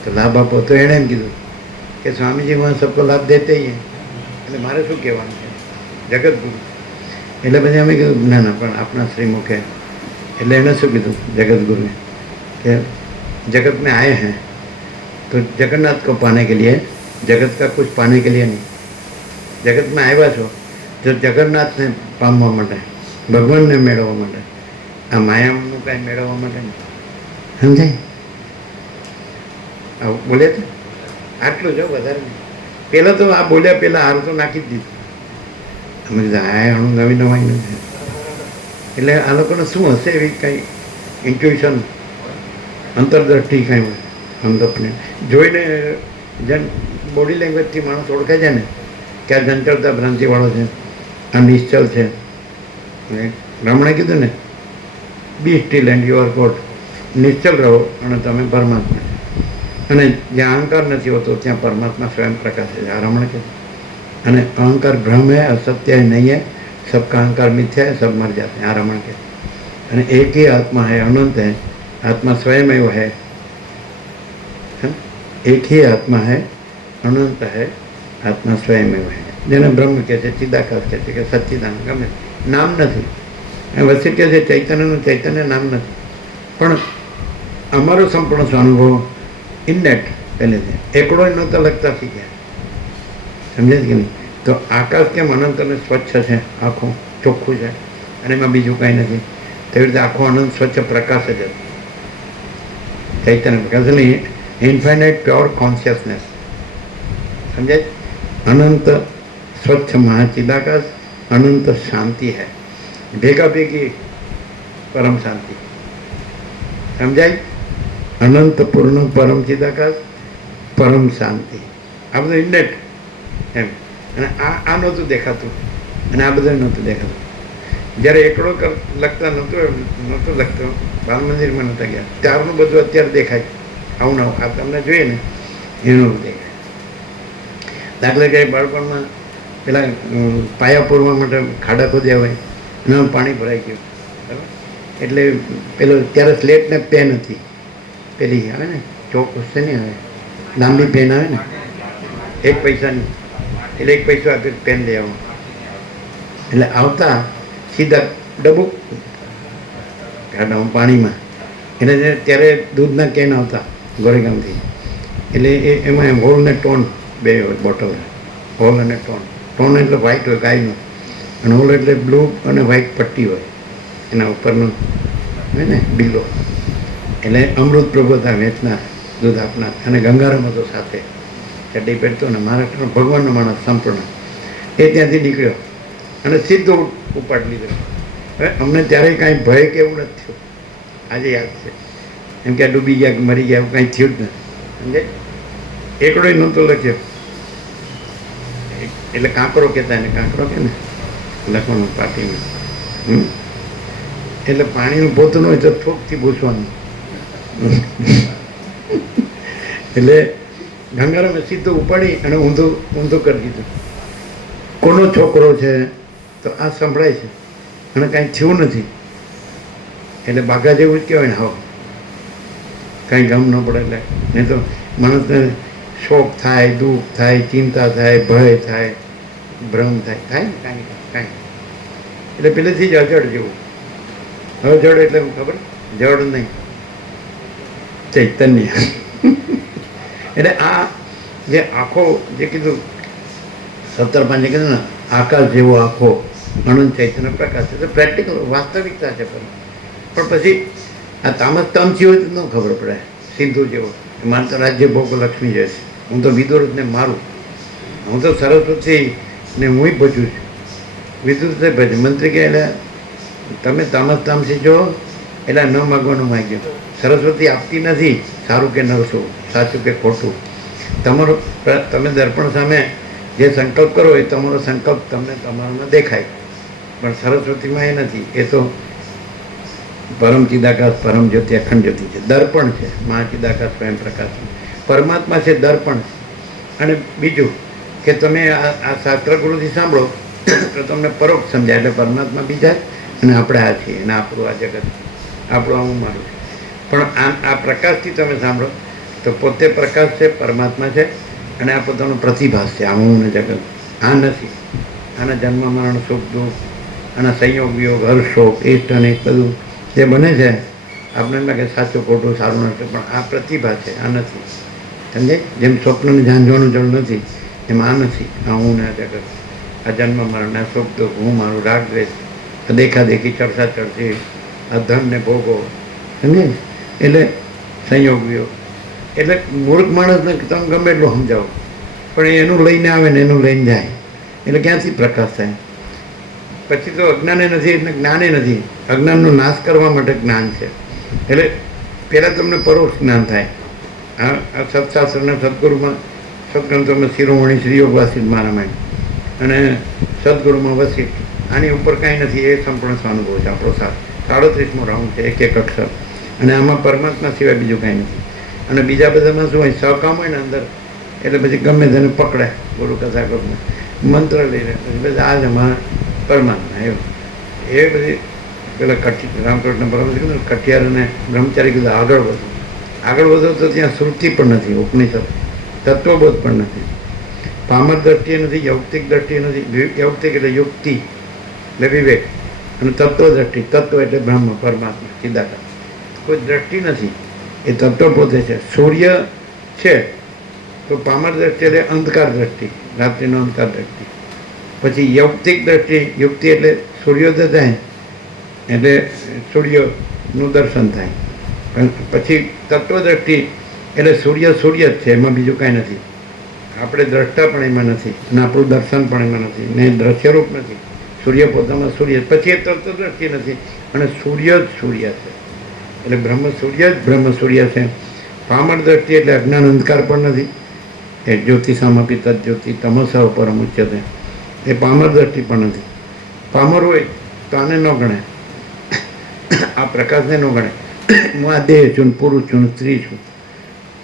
તો લાભ આપો. તો એણે એમ કીધું કે સ્વામીજી વહાં સબકો લાભ દેતે હી. એટલે મારે શું કહેવાનું છે, જગતગુરુ. એટલે પછી અમે કીધું ના ના, પણ આપણા શ્રીમુખે. એટલે એણે શું કીધું જગતગુરુએ કે जगत में आए हैं तो जगन्नाथ को पाने के लिए, जगत का कुछ पाने के लिए नहीं. जगत में આવ્યા છો જો જગન્નાથને પામવા માટે, ભગવાનને મેળવવા માટે, આ માયાનું કાંઈ મેળવવા માટે નહીં. સમજાય? આવું બોલે તો આટલું જો, વધારે નહીં. પહેલાં તો આ બોલ્યા પહેલાં હાર તો નાખી જ દીધું. અમે કીધું આ હણું નવી નવાઈ નથી. એટલે આ લોકોને શું હશે એવી કંઈ ઇન્ટ્યુશન, અંતરદ્રષ્ટિ કાંઈ હોય. અંતરને જોઈને જેમ બોડી લેંગ્વેજથી માણસ ઓળખે છે ને કે આ ચંચળતા ભ્રાંતિવાળો છે, આ નિશ્ચલ છે. રમણે કીધું ને, be still and you are God. નિશ્ચલ રહો અને તમે પરમાત્મા. અને જ્યાં અહંકાર નથી હોતો ત્યાં પરમાત્મા સ્વયં પ્રકાશ છે. આ રમણે કીધું. અને અહંકાર ભ્રમ હૈ, असत्य नहीं है, सबका अहंकार मिथ्या है, सब मर जाते हैं. આ રમણ કે. અને એક ही आत्मा है, अनंत है, आत्मा स्वयं एव है. एक ही आत्मा है, अनंत है, आत्मा स्वयं एव है. જેને બ્રહ્મ કહે છે, ચિદાકાશ કહે છે, કે સચ્ચિદાનંદ, ગમે નામ નથી. વચ્ચે કહે છે ચૈતન્યનું, ચૈતન્ય નામ નથી. પણ અમારો સંપૂર્ણ સ્વાનુભવ ઇન્નેટ પહેલેથી એકડો નહોતા લગતા શીખ્યા. સમજે કે નહીં? તો આકાશ કેમ અનંત અને સ્વચ્છ છે, આખું ચોખ્ખું છે અને એમાં બીજું કાંઈ નથી, તેવી રીતે આખો અનંત સ્વચ્છ પ્રકાશ જ હતો. ચૈતન્ય પ્રકાશ એટલે ઇન્ફાઇનાઇટ પ્યોર કોન્શિયસનેસ. સમજાય? અનંત સ્વચ્છ મહાચિદાકાશ, અનંત શાંતિ હૈ, ભેગા ભેગી પરમ શાંતિ. સમજાય? અનંત પૂર્ણ પરમ ચિદાકાશ, પરમ શાંતિ. આ બધું ઇન્નેટ એમ. અને આ નહોતું દેખાતું અને આ બધું નહોતું દેખાતું. જ્યારે એકડો લખતા નહોતો લખતો, બાલ મંદિરમાં નહોતા ગયા, ત્યારનું બધું અત્યારે દેખાય. આવું નવું આ તમને જોઈએ ને એનું દેખાય. દાખલા કે બાળપણમાં પેલા પાયા પૂરવા માટે ખાડા ખોદ્યા હોય અને પાણી ભરાઈ ગયું, બરાબર? એટલે પેલો ત્યારે સ્લેટ ને પેન હતી, પેલી આવે ને ચોક છે ને, આવે લાંબી પેન આવે ને 1 પૈસાની, એટલે 1 પૈસો આપી પેન લઈ આવો. એટલે આવતા સીધા ડબ્બું કાઢામાં પાણીમાં, એટલે ત્યારે દૂધના કેન આવતા ગોરેગામથી, એટલે એમાં હોલ ને ટોન 2 બોટલ, હોલ અને ટોન. ટોન એટલે વ્હાઈટ હોય ગાયનો, અને હોલ એટલે બ્લુ અને વ્હાઈટ પટ્ટી હોય એના ઉપરનો હોય ને બિલ્લો. એટલે અમૃત પ્રબોધા વેચનાર, દૂધ આપનાર, અને ગંગારામ હતો સાથે, ચડ્ડી પહેરતો ને મહારાષ્ટ્રનો ભગવાનનો માણસ સંપૂર્ણ. એ ત્યાંથી નીકળ્યો અને સીધો ઉપાડી લીધો. હવે અમને ત્યારે કાંઈ ભય કે એવું નથી થયું, આજે યાદ છે. એમ કે ડૂબી ગયા કે મરી ગયા એવું કાંઈ થયું જ નથી, સમજે. એકડોય નહોતો લખ્યો, એટલે કાંકરો કહેતા એને, કાંકરો કે ને લખવાનું પાટીમાં. એટલે પાણીનું પોતું હોય તો થોકથી ભૂસવાનું. એટલે ગંગારામે સીધું ઉપાડી અને ઊંધું ઊંધું કરી દીધું. કોનો છોકરો છે તો આ સંભળાય છે અને કાંઈ થયું નથી, એટલે બાઘા જેવું જ કહેવાય ને. હાવ કાંઈ ગમ ન પડે. એટલે નહીં તો માણસને શોક થાય, દુઃખ થાય, ચિંતા થાય, ભય થાય, ભ્રમ થાય, થાય ને કાંઈ કાંઈ. એટલે પહેલેથી જ અજડ જેવું. હવે જડ એટલે ખબર, જડ નહીં, ચૈતન્ય. એટલે આ જે આખો જે કીધું 17 કીધું ને, આકાશ જેવો આખો અનંત ચૈતન્ય પ્રકાશ છે, તો પ્રેક્ટિકલ વાસ્તવિકતા છે. પણ પછી આ તામસ તમથી હોય તો ન ખબર પડે. સિંધુ જેવો મારે તો રાજ્ય ભોગ લક્ષ્મી જાય છે, હું તો વિદુરને મારું, હું તો સરસ્વતી ને હું ભજું છું. વિદુરને ભજ મંત્રી કહે એટલે તમે તામસ તામસી જો, એટલે ન માગવાનું માગ્યું. સરસ્વતી આપતી નથી સારું કે નરસું, સાચું કે ખોટું. તમારો તમે દર્પણ સામે જે સંકલ્પ કરો એ તમારો સંકલ્પ તમને તમારામાં દેખાય, પણ સરસ્વતીમાં એ નથી. એ તો પરમ ચિદાકાશ, પરમ જ્યોતિ, અખંડ જ્યોતિ છે, દર્પણ છે. મહાચિદાકાશ સ્વયં પ્રકાશ પરમાત્મા છે, દર્પણ. અને બીજું કે તમે આ શાસ્ત્ર ગુરુથી સાંભળો તો તમને પરોક્ષ સમજાય. એટલે પરમાત્મા બીજા અને આપણે આ છીએ, અને આપણું આ જગત, આપણું આ હું મારું છું. પણ આ પ્રકાશથી તમે સાંભળો તો પોતે પ્રકાશ છે, પરમાત્મા છે, અને આ પોતાનો પ્રતિભાસ છે. આ હું ને જગત આ નથી. આના જન્મ મરણ, સુખ દુઃખ, આના સંયોગ વિયોગ, હર્ષ શોક, ઇષ્ટ અને બધું જે બને છે આપણે એમ લાગે સાચું ખોટું, સારું નથી, પણ આ પ્રતિભા છે, આ નથી. સમજે? જેમ સ્વપ્નને ઝાંઝવાનું જળ નથી, એમ આ નથી. આ હું ને આ જગત, આ જન્મ મરણ, આ સુખ દુઃખ, હું મારું, રાગ દ્વેષ, આ દેખાદેખી, ચર્ચા ચર્ચી, આ ધન ને ભોગો, સમજે? એટલે સંયોગ વિયોગ. એટલે મૂર્ખ માણસને તમે ગમે એટલું સમજાવો, પણ એનું લઈને આવે ને એનું લઈને જાય, એટલે ક્યાંથી પ્રકાશ થાય? પછી તો અજ્ઞાને નથી એટલે જ્ઞાને નથી. અજ્ઞાનનો નાશ કરવા માટે જ્ઞાન છે. એટલે પહેલાં તમને પરોક્ષ જ્ઞાન થાય. આ સત્શાસ્ત્રના સદગુરુમાં, સદગ્રંથોમાં શિરોમણી શ્રી યોગવાસિત મહારામાયણ અને સદગુરુમાં વસિત, આની ઉપર કાંઈ નથી. એ સંપૂર્ણ સ્વાનુભવ છે આપણો. 37મો રાઉન્ડ છે, એક અક્ષર. અને આમાં પરમાત્મા સિવાય બીજું કાંઈ નથી. અને બીજા બધામાં શું હોય, સહકામ હોય ને અંદર, એટલે પછી ગમે તેને પકડે ગુરુ કથા કરીને મંત્ર લઈને, પછી બધા આ જ અમારા પરમાત્મા એવું. એ બધી પેલા રામકૃષ્ણ પરમ કીધું કઠિયાર અને બ્રહ્મચારી કીધું આગળ વધો. આગળ વધો તો ત્યાં શ્રુતિ પણ નથી, ઉપનિષદ તત્વબોધ પણ નથી, પામર દ્રષ્ટિએ નથી, યૌક્તિક દ્રષ્ટિએ નથી. યૌક્તિક એટલે યુક્તિ એટલે વિવેક, અને તત્વ દ્રષ્ટિ, તત્વ એટલે બ્રહ્મ, પરમાત્મા, ચિદાકાશ. કોઈ દ્રષ્ટિ નથી, એ તત્વ પોતે છે. સૂર્ય છે તો પામર દ્રષ્ટિ એટલે અંધકાર દ્રષ્ટિ, રાત્રિનો અંધકાર દ્રષ્ટિ. પછી યૌક્તિક દ્રષ્ટિ, યુક્તિ એટલે સૂર્યોદય થાય એટલે સૂર્યનું દર્શન થાય. પછી તત્વદ્રષ્ટિ એટલે સૂર્ય સૂર્ય જ છે, એમાં બીજું કાંઈ નથી. આપણે દ્રષ્ટા પણ એમાં નથી, અને આપણું દર્શન પણ એમાં નથી, ને દ્રશ્યરૂપ નથી. સૂર્ય પોતામાં સૂર્ય, પછી એ તત્વદ્રષ્ટિ નથી, અને સૂર્ય જ સૂર્ય છે. એટલે બ્રહ્મ સૂર્ય જ બ્રહ્મ સૂર્ય છે. પામર દ્રષ્ટિ એટલે અજ્ઞાન અંધકાર પણ નથી. એ જ્યોતિષામપી તદ્યોતિ તમસ પરમ ઉચ્યતે, એ પામર દ્રષ્ટિ પણ નથી. પામર હોય તો આને ન ગણે, આ પ્રકાશને ન ગણે. હું આ દેહ છું, પુરુષ છું, સ્ત્રી છું,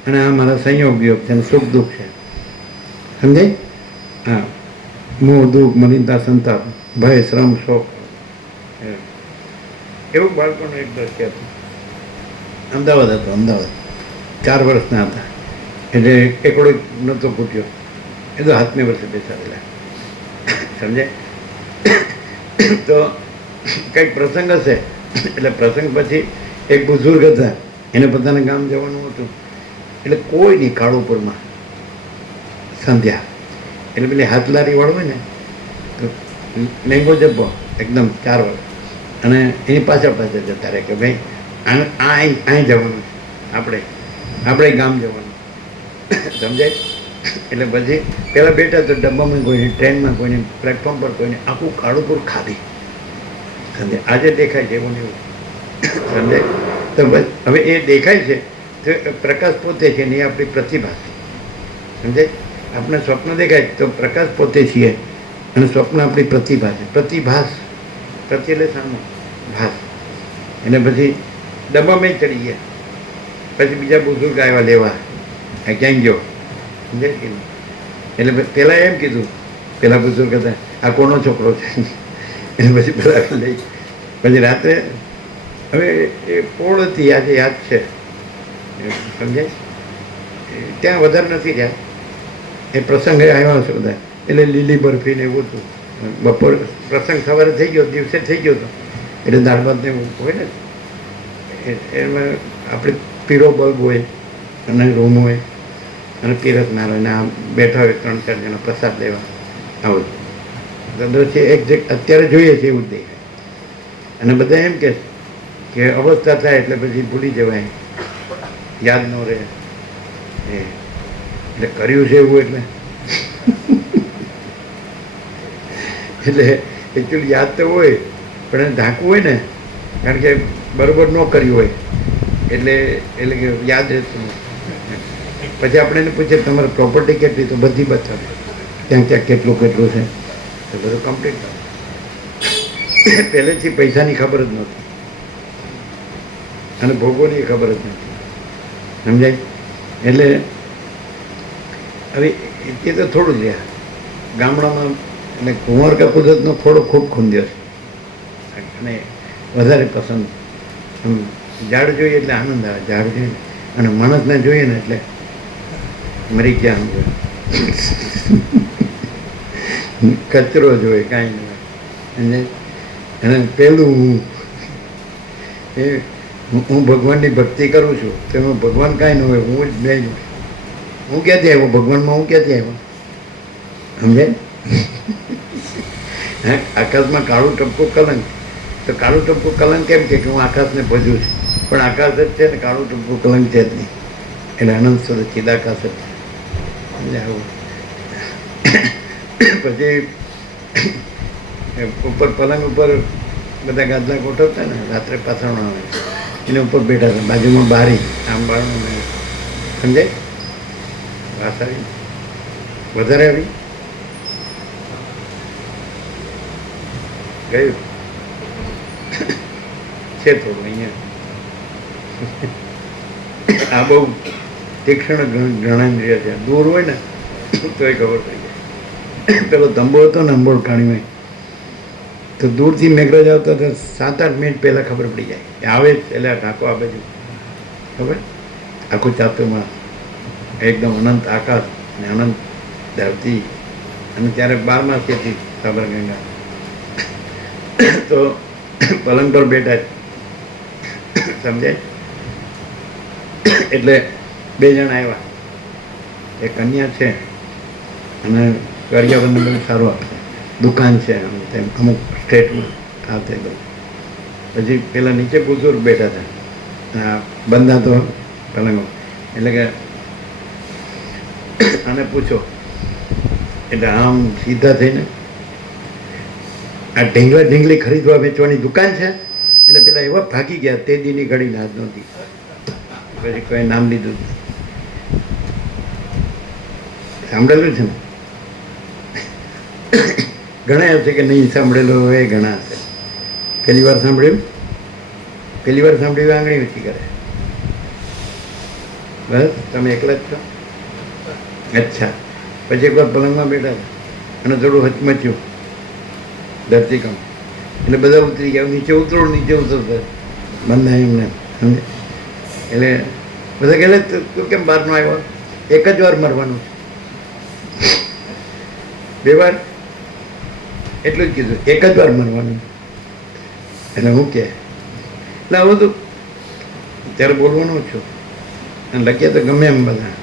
અને આ મારા સંયોગ યોગ છે, સુખ દુઃખ છે. સમજાય? હા, મોહ દુઃખ, મલિનતા, સંતાપ, ભય, શ્રમ, શોક, એવું બાળકોનું એક દ્રશ્ય હતું. અમદાવાદ હતો, અમદાવાદ 4 વર્ષના હતા એટલે એકડો નહોતો ફૂટ્યો, એ તો હાથની વર્ષે બેસાડેલા, સમજાય. તો કંઈક પ્રસંગ હશે એટલે પ્રસંગ પછી એક બુઝુર્ગ હતા, એને પોતાના ગામ જવાનું હતું એટલે કોઈ નહીં કાળુપુરમાં સંધ્યા એટલે પેલી હાથલારી વાળો હોય ને તો લેંગો જબ્બો એકદમ 4 વર્ષ અને એની પાછળ પાછળ જતા રહે કે ભાઈ અહીં જવાનું છે, આપણે ગામ જવાનું, સમજાય. એટલે પછી પહેલાં બેઠા તો ડબ્બામાં કોઈને, ટ્રેનમાં કોઈને, પ્લેટફોર્મ પર કોઈને, આખું કાળુપુર ખાલી, સમજાય. આજે દેખાય છે એવું ને એવું, સમજાય. તો બસ હવે એ દેખાય છે તો પ્રકાશ પોતે છે ને એ આપણી પ્રતિભા છે, સમજાય. આપણે સ્વપ્ન દેખાય તો પ્રકાશ પોતે છીએ અને સ્વપ્ન આપણી પ્રતિભા છે. પ્રતિભાસ, પ્રતિ એટલે સામો, ભાસ. અને પછી ડબ્બામાં ચડી ગયા, પછી બીજા બુઝુર્ગ આવ્યા લેવા, આ ક્યાં ગયો, સમજાય કે નહીં. એટલે પહેલાં એમ કીધું, પેલા બુઝુર્ગ હતા આ કોનો છોકરો છે, એને પછી પેલા લઈ, પછી રાત્રે હવે એ પોળ હતી, આજે યાદ છે, સમજાય. ત્યાં વધારે નથી રહ્યા, એ પ્રસંગે આવ્યા છે બધા, એટલે લીલી બરફી ને એવું હતું. બપોર પ્રસંગ સવારે થઈ ગયો, દિવસે થઈ ગયો હતો એટલે દાળ ભાત ને એવું હોય ને, એમાં આપણે પીળો બલ્બ હોય અને રૂમ હોય અને પીરસનાર હોય ને આમ બેઠા હોય 3-4 જણા પ્રસાદ લેવા, આવું તો દ્રશ્ય એક્ઝેક્ટ અત્યારે જોઈએ છે એવું જ દેખાય. અને બધા એમ કે અવસ્થા થાય એટલે પછી ભૂલી જવાય, યાદ ન રહે, એટલે કર્યું છે એવું એટલે એટલે એકચ્યુઅલી યાદ તો હોય પણ એને ઢાંકવું હોય ને, કારણ કે બરાબર ન કર્યું હોય એટલે કે યાદ રહેતું નથી. પછી આપણે એને પૂછીએ તમારી પ્રોપર્ટી કેટલી, તો બધી બતાવે, ક્યાંક ક્યાંક કેટલું કેટલું છે, તો બધું કમ્પ્લીટ થાય. પહેલેથી પૈસાની ખબર જ નહોતી અને ભોગોની ખબર જ નથી, સમજાય. એટલે હવે એ તો થોડું જ રહ્યા ગામડામાં, એટલે કુંવર કા કુદરતનો થોડો ખૂબ ખૂંદ્યો છે અને વધારે પસંદ. ઝાડ જોઈએ એટલે આનંદ આવે, ઝાડ જોઈએ અને માણસને જોઈએ ને એટલે મરી ગયા આમ જોઈએ, કચરો જોઈએ, કાંઈ નહીં. અને પેલું હું ભગવાનની ભક્તિ કરું છું તો એમાં ભગવાન કાંઈ ન હોય, હું જ બે જ હોય. હું ક્યાંથી આવ્યો ભગવાનમાં, હું ક્યાંથી આવ્યો, સમજાય. હા, આકાશમાં કાળું ટપકું કલંક, તો કાળું ટપકું કલંક કેમ કે હું આકાશને ભજું છું, પણ આકાશ જ છે ને, કાળું ટપકું કલંક છે જ નહીં. એટલે અનંત સુધી ચિદાકાશ જ છે, સમજાય. આવું પછી ઉપર પલંગ ઉપર બધા ગાદલા ગોઠવતા ને, રાત્રે પાથરણો આવે એના ઉપર બેઠા હતા, બાજુમાં બારી, આમ બારણું, સમજાય. વાત આવી વધારે આવી ગયું છે થોડું અહીંયા. આ બહુ તીક્ષ્ણ જ્ઞાનેન્દ્રિય છે, દૂર હોય ને તો એ ખબર પડી જાય. પેલો ધંબો હતો ને અંબોળ કાણીમાં, તો દૂરથી મેઘરાજ આવતા તો 7-8 મિનિટ પહેલાં ખબર પડી જાય કે આવે જ, એટલે આ ઢાંકો આ બાજુ ખબર, આખું ચાતુમાં એકદમ અનંત આકાશ અને અનંત ધરતી, અને ત્યારે 12 હતી સાબરગંગા. તો પલંગ પર બેઠા, સમજાય. એટલે 2 જણા આવ્યા, એ કન્યા છે અને કરિયાવરને બધું સારું આપશે, દુકાન છે આમ તેમ અમુક સ્ટેટમાં આ તે બધું. પછી પેલા નીચે બુઝુર્ગ બેઠા હતા, બંધા તો પલંગો, એટલે કે આને પૂછો, એટલે આમ સીધા થઈને આ ઢીંગલી ખરીદવા વેચવાની દુકાન છે, એટલે પેલા એવા ભાગી ગયા, તે દીની ઘડી નાદ નહોતી, પછી કોઈ નામ લીધું, સાંભળેલું છે ને, ઘણા હશે કે નહીં સાંભળેલું હોય, ઘણા હશે. પહેલી વાર સાંભળ્યું આંગળી ઊંચી કરે, બસ તમે એકલા જ છો. અચ્છા. પછી એકવાર પલંગમાં બેઠા હતા અને થોડું હચમચ્યું ધરતીકંપ, એટલે બધા ઉતરી ગયા, નીચે ઉતરો બંધાય એમને, સમજે? એટલે બધા કહે તું કેમ બહારનો આવ્યો? એક જ વાર મરવાનું છે, 2 વાર એટલું જ કીધું, એક જ વાર મરવાનું. એટલે હું કે એટલે હવે તો ત્યારે બોલવાનું છું, અને લખ્યા તો ગમે એમ બધા,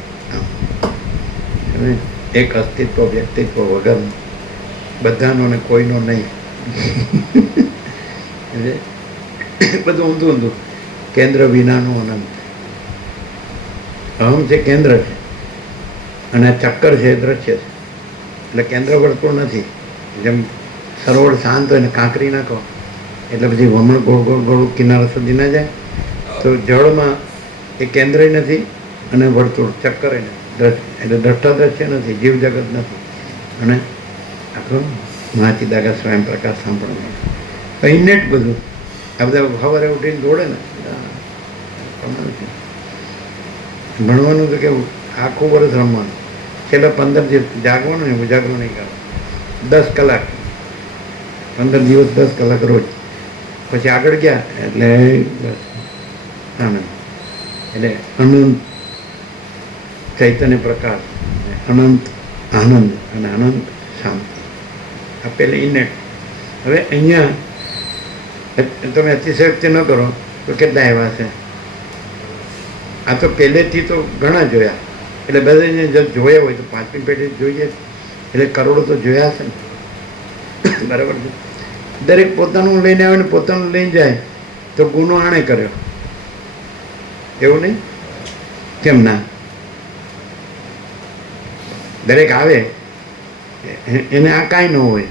એક અસ્તિત્વ વ્યક્તિત્વ વગર બધાનો ને કોઈનો નહીં. એટલે બધું ઊંધું ઊંધું. કેન્દ્ર વિનાનું અનંત. અહમ છે કેન્દ્ર છે, અને આ ચક્કર છે એ દ્રશ્ય છે. એટલે કેન્દ્ર વર્તુળ નથી. જેમ સરોવર શાંત હોય ને કાંકરી નાખો એટલે પછી વમણ ગોળ ગોળ ગોળ કિનારા સુધી ના જાય. તો જળમાં એ કેન્દ્રય નથી અને વર્તુળ ચક્કર નથી, એટલે દ્રષ્ટા દ્રશ્ય નથી, જીવ જગત નથી. અને આખું મહાચિદાકા સ્વયં પ્રકાશ સાંભળવાનું ઇનેટ બધું. આ બધા સવારે ઉઠીને દોડે ને, ભણવાનું તો કેવું આખું વર્ષ રમવાનું, છેલ્લા 15 દિવસ જાગવાનું ને ઉજાગરું નહીં કરવાનું. 10 કલાક 15 દિવસ 10 કલાક રોજ. પછી આગળ ગયા એટલે બસ આનંદ. એટલે અનંત ચૈતન્ય પ્રકાશ, અનંત આનંદ અને અનંત શાંતિ. આ પેલે ઇનેટ. હવે અહીંયા તમે અતિશયોક્તિ ન કરો તો કેટલા એવા છે? આ તો પહેલેથી તો ઘણા જોયા. એટલે બધાને જો જોયા હોય તો 5મી પેઢી જોઈએ, એટલે કરોડો તો જોયા હશે ને. બરાબર છે. દરેક પોતાનું લઈને આવે ને પોતાનું લઈને જાય તો ગુનો આણે કર્યો, એવું નહીં? કેમ ના? દરેક આવે એને આ કાંઈ ન હોય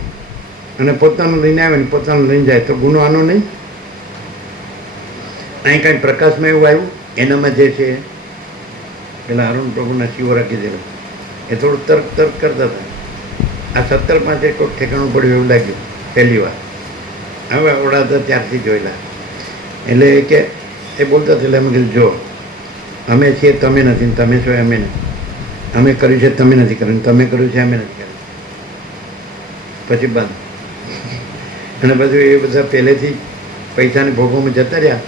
અને પોતાનું લઈને આવે ને પોતાનું લઈને જાય તો ગુનો આનો નહીં? અહીં કાંઈ પ્રકાશમાં એવું આવ્યું એનામાં જે છે પેલા અરુણ પ્રભુના શિવો રાખી દેલું એ થોડું તર્ક કરતા હતા. આ 17 કોઈક ઠેકાણું પડ્યું એવું લાગ્યું પહેલી વાર. હવે ઓળાતા ત્યારથી જોયેલા. એટલે કે એ બોલતા હતા. એટલે અમે કીધું જો અમે છીએ તમે નથી ને તમે છો અમે નથી. અમે કર્યું છે તમે નથી કર્યું, તમે કર્યું છે અમે નથી કર્યું. પછી બંધ. અને બધું એ બધા પહેલેથી પૈસાને ભોગવમાં જતા રહ્યા